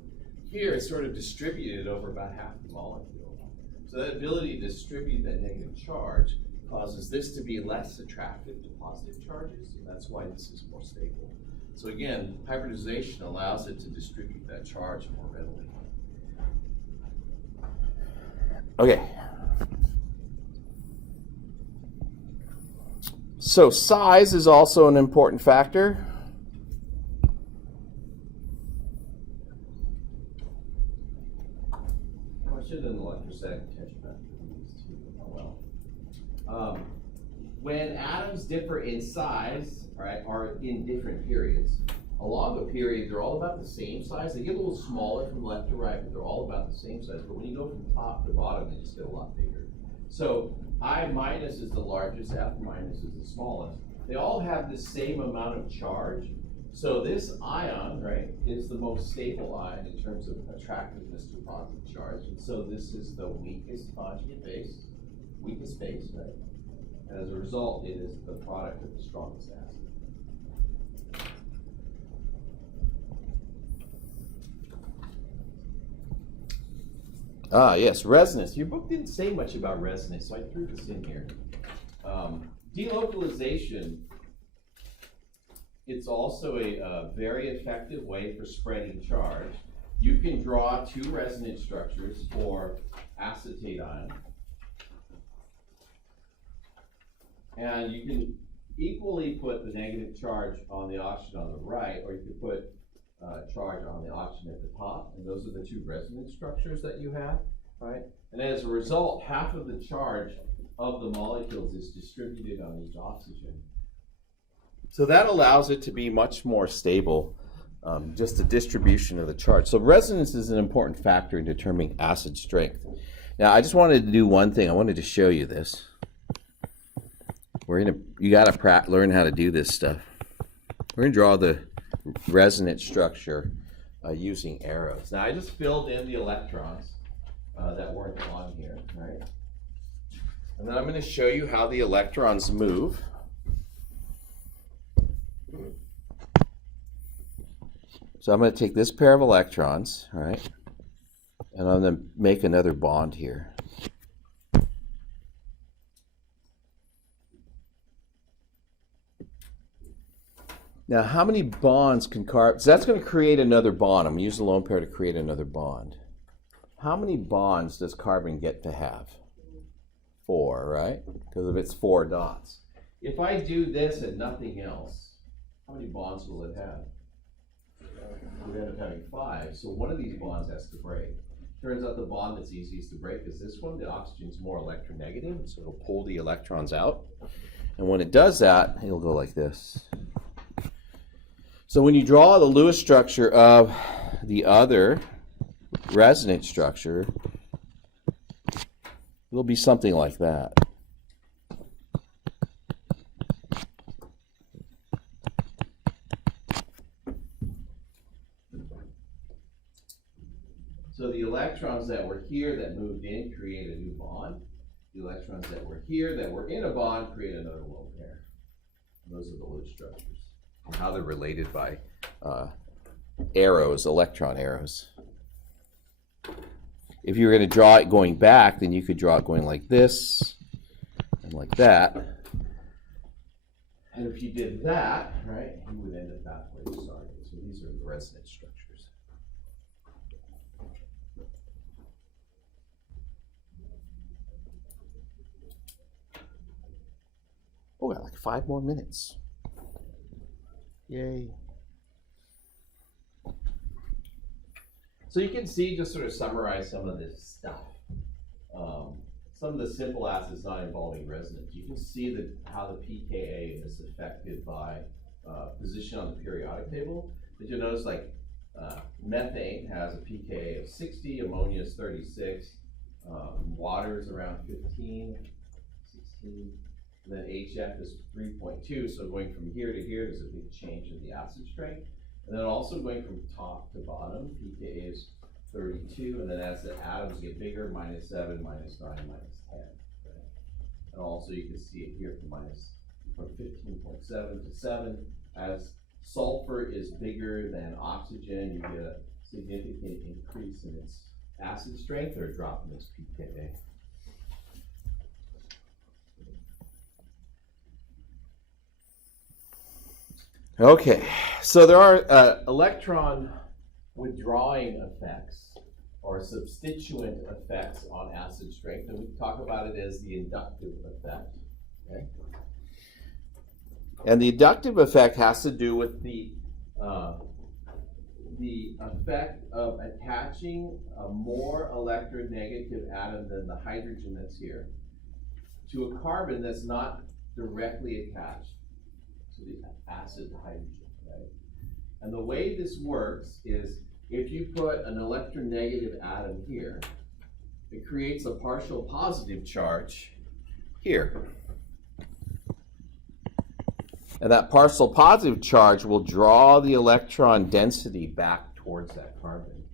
Here it's sort of distributed over about half the molecule. So that ability to distribute that negative charge causes this to be less attractive to positive charges, and that's why this is more stable. So again, hybridization allows it to distribute that charge more readily. Okay. So size is also an important factor. I should have done electrostatic potential factor for these two. Oh well. When atoms differ in size, right, are in different periods. Along the period, they're all about the same size. They get a little smaller from left to right, but they're all about the same size. But when you go from top to bottom, they just get a lot bigger. So I minus is the largest, F minus is the smallest. They all have the same amount of charge. So this ion, right, is the most stable ion in terms of attractiveness to positive charge. And so this is the weakest conjugate base, weakest base, right? And as a result, it is the product of the strongest acid. Ah, yes, resonance. Your book didn't say much about resonance, so I threw this in here. Delocalization, it's also a very effective way for spreading charge. You can draw two resonance structures for acetate ion. And you can equally put the negative charge on the oxygen on the right, or you could put charge on the oxygen at the top, and those are the two resonance structures that you have, right? And as a result, half of the charge of the molecules is distributed on each oxygen. So that allows it to be much more stable, just the distribution of the charge. So resonance is an important factor in determining acid strength. Now, I just wanted to do one thing. I wanted to show you this. You got to learn how to do this stuff. We're going to draw the resonance structure using arrows. Now I just filled in the electrons that weren't on here, right? And then I'm going to show you how the electrons move. So I'm going to take this pair of electrons, all right? And I'm going to make another bond here. Now, how many bonds can carbon? So that's going to create another bond. I'm going to use the lone pair to create another bond. How many bonds does carbon get to have? 4, right? Because of its 4 dots. If I do this and nothing else, how many bonds will it have? We end up having 5. So one of these bonds has to break. Turns out the bond that's easiest to break is this one. The oxygen's more electronegative, so it'll pull the electrons out. And when it does that, it'll go like this. So when you draw the Lewis structure of the other resonance structure, it'll be something like that. So the electrons that were here that moved in create a new bond. The electrons that were here that were in a bond create another lone pair. Those are the Lewis structures. And how they're related by arrows, electron arrows. If you were going to draw it going back, then you could draw it going like this and like that. And if you did that, right, you would end up that way you started. So these are the resonance structures. Oh, got like 5 more minutes. Yay. So you can see, just sort of summarize some of this stuff. Some of the simple acids not involving resonance. You can see how the pKa is affected by position on the periodic table. But you'll notice like methane has a pKa of 60, ammonia is 36, water is around 15, 16. And then HF is 3.2, so going from here to here, there's a big change in the acid strength. And then also going from top to bottom, pKa is 32, and then as the atoms get bigger, -7, -9, -10. Right? And also you can see it here from 15.7 to 7. As sulfur is bigger than oxygen, you get a significant increase in its acid strength or a drop in its pKa. Okay, so there are electron withdrawing effects or substituent effects on acid strength, and we talk about it as the inductive effect. Okay? And the inductive effect has to do with the effect of attaching a more electronegative atom than the hydrogen that's here to a carbon that's not directly attached to the acid hydrogen, right? And the way this works is if you put an electronegative atom here, it creates a partial positive charge here. And that partial positive charge will draw the electron density back towards that carbon.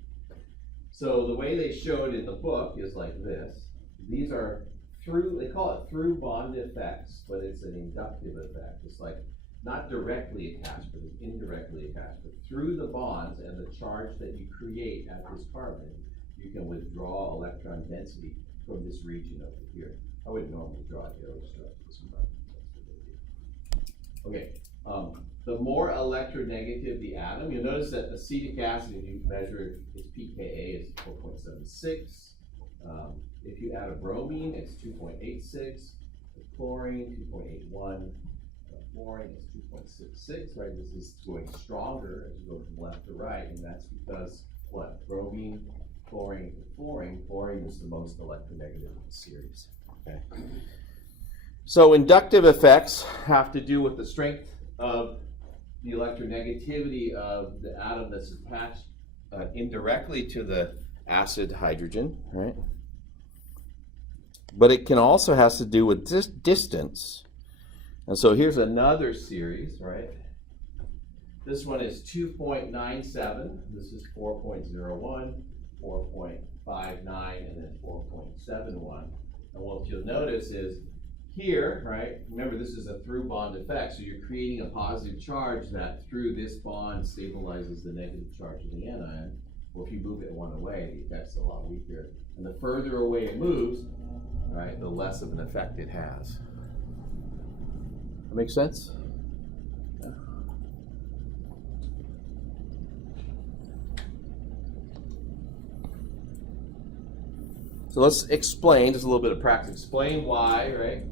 So the way they show it in the book is like this. These are they call it through bond effects, but it's an inductive effect. It's like not directly attached, but it's indirectly attached. But through the bonds and the charge that you create at this carbon, you can withdraw electron density from this region over here. I wouldn't normally draw it here, I would just draw it this one. Okay, the more electronegative the atom, you'll notice that acetic acid, if you measure its pKa, is 4.76. If you add a bromine, it's 2.86. Chlorine, 2.81. Fluorine is 2.66, right? This is going stronger as you go from left to right, and that's because what? Bromine, chlorine, to fluorine. Fluorine is the most electronegative of the series. Okay. So inductive effects have to do with the strength of the electronegativity of the atom that's attached indirectly to the acid hydrogen, right? But it can also has to do with distance. And so here's another series, right? This one is 2.97. This is 4.01, 4.59, and then 4.71. And what you'll notice is here, right? Remember, this is a through bond effect. So you're creating a positive charge that through this bond stabilizes the negative charge of the anion. Well, if you move it one away, the effect's a lot weaker. And the further away it moves, right, the less of an effect it has. That make sense? Yeah. So let's explain, just a little bit of practice. Explain why, right?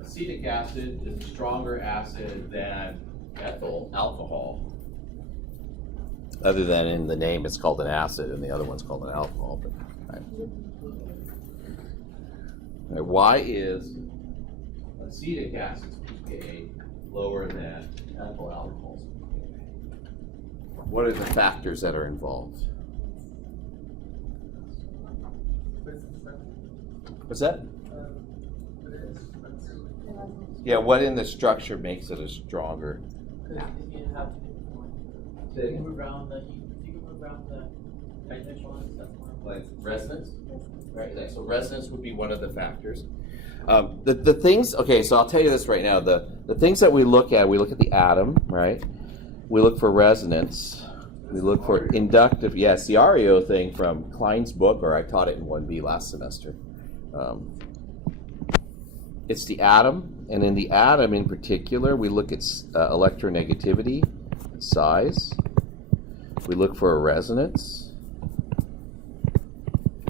Acetic acid is a stronger acid than ethyl alcohol. Other than in the name it's called an acid and the other one's called an alcohol. But, right. Right, why is acetic acid's pKa lower than ethyl alcohol's pKa? What are the factors that are involved? What's that? Yeah, what in the structure makes it a stronger? Because if you have to, you can move around the, you can move around the technical and stuff more. Like resonance? Right, so resonance would be one of the factors. The things, okay, so I'll tell you this right now. The things that we look at the atom, right? We look for resonance. We look for inductive, yes, the REO thing from Klein's book, or I taught it in 1B last semester. It's the atom, and in the atom in particular, we look at electronegativity, size. We look for a resonance.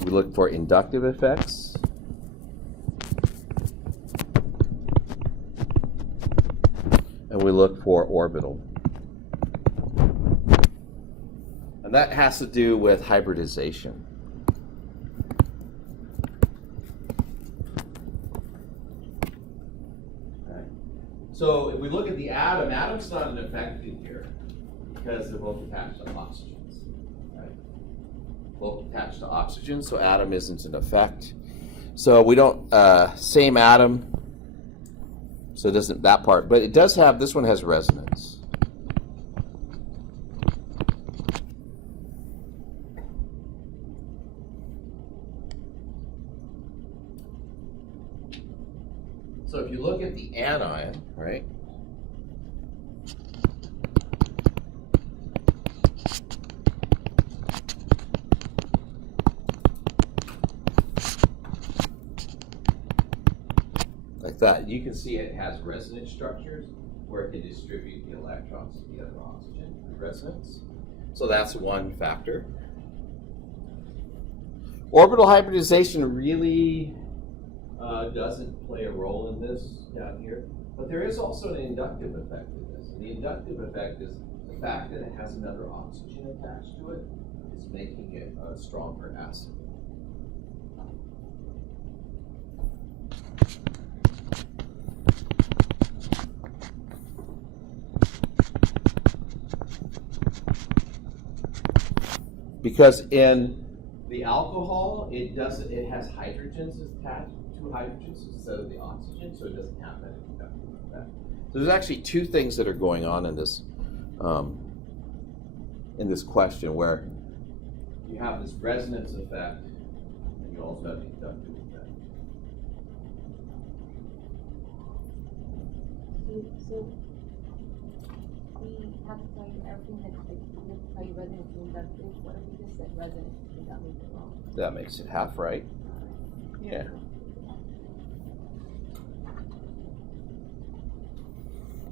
We look for inductive effects. And we look for orbital. And that has to do with hybridization. So if we look at the atom, atom's not an effect in here because they're both attached to oxygens, right? Both attached to oxygen, so atom isn't an effect. So we don't, same atom, so it doesn't, that part, but it does have, this one has resonance. So if you look at the anion, right? Like that, you can see it has resonance structures where it can distribute the electrons to the other oxygen through resonance. So that's one factor. Orbital hybridization really doesn't play a role in this down here, but there is also an inductive effect in this. And the inductive effect is the fact that it has another oxygen attached to it is making it a stronger acid. Because in the alcohol, it has hydrogens attached, two hydrogens instead of the oxygen, so it doesn't have that inductive effect. So there's actually two things that are going on in this question, where you have this resonance effect, and you also have the inductive effect. So we have to tell you everything that we have to tell you resonance and inductive. What if we just said resonance? Would that make it wrong? That makes it half right. Yeah.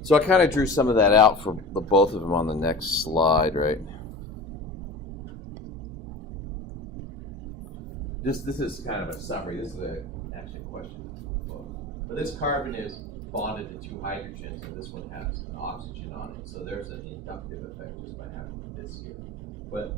So I kind of drew some of that out for the both of them on the next slide, right? This is kind of a summary. This is actually a question. But this carbon is bonded to two hydrogens, and this one has an oxygen on it. So there's an inductive effect just by having this here. But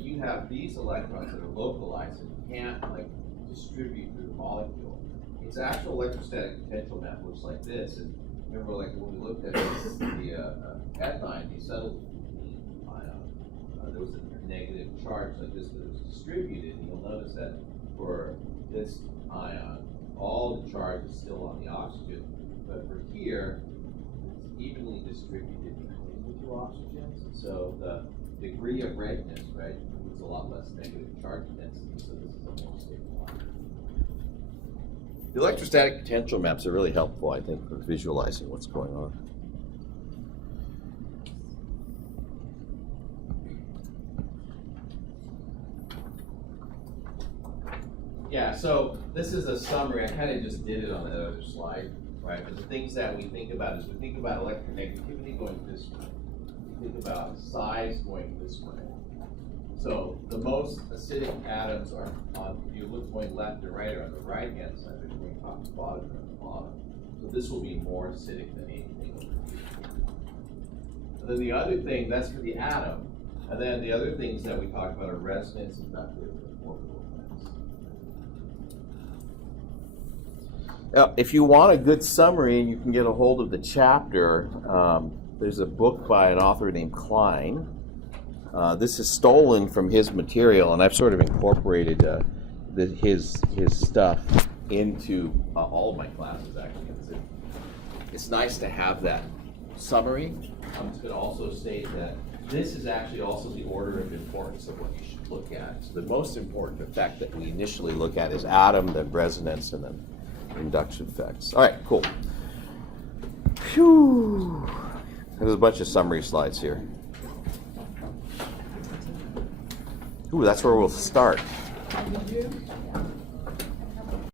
you have these electrons that are localized and you can't like distribute through the molecule. Its actual electrostatic potential map looks like this. And remember, like when we looked at this, the cation, the settled ion, there was a negative charge like this, but it was distributed. And you'll notice that for this ion, all the charge is still on the oxygen, but for here, it's evenly distributed between the two oxygens. So the degree of redness, right, is a lot less negative charge density, so this is a more stable ion. The electrostatic potential maps are really helpful, I think, for visualizing what's going on. Yeah, so this is a summary. I kind of just did it on the other slide, right? But the things that we think about is we think about electronegativity going this way. We think about size going this way. So the most acidic atoms are on, if you look going left and right, are on the right-hand side. They're going top to bottom and at the bottom. So this will be more acidic than anything over here. And then the other thing, that's for the atom. And then the other things that we talked about are resonance, inductive, and orbital effects. Now, if you want a good summary and you can get a hold of the chapter, there's a book by an author named Klein. This is stolen from his material, and I've sort of incorporated his stuff into all of my classes, actually. It's nice to have that summary. I'm just going to also state that this is actually also the order of importance of what you should look at. So the most important effect that we initially look at is atom, then resonance, and then induction effects. All right, cool. Phew. There's a bunch of summary slides here. Ooh, that's where we'll start.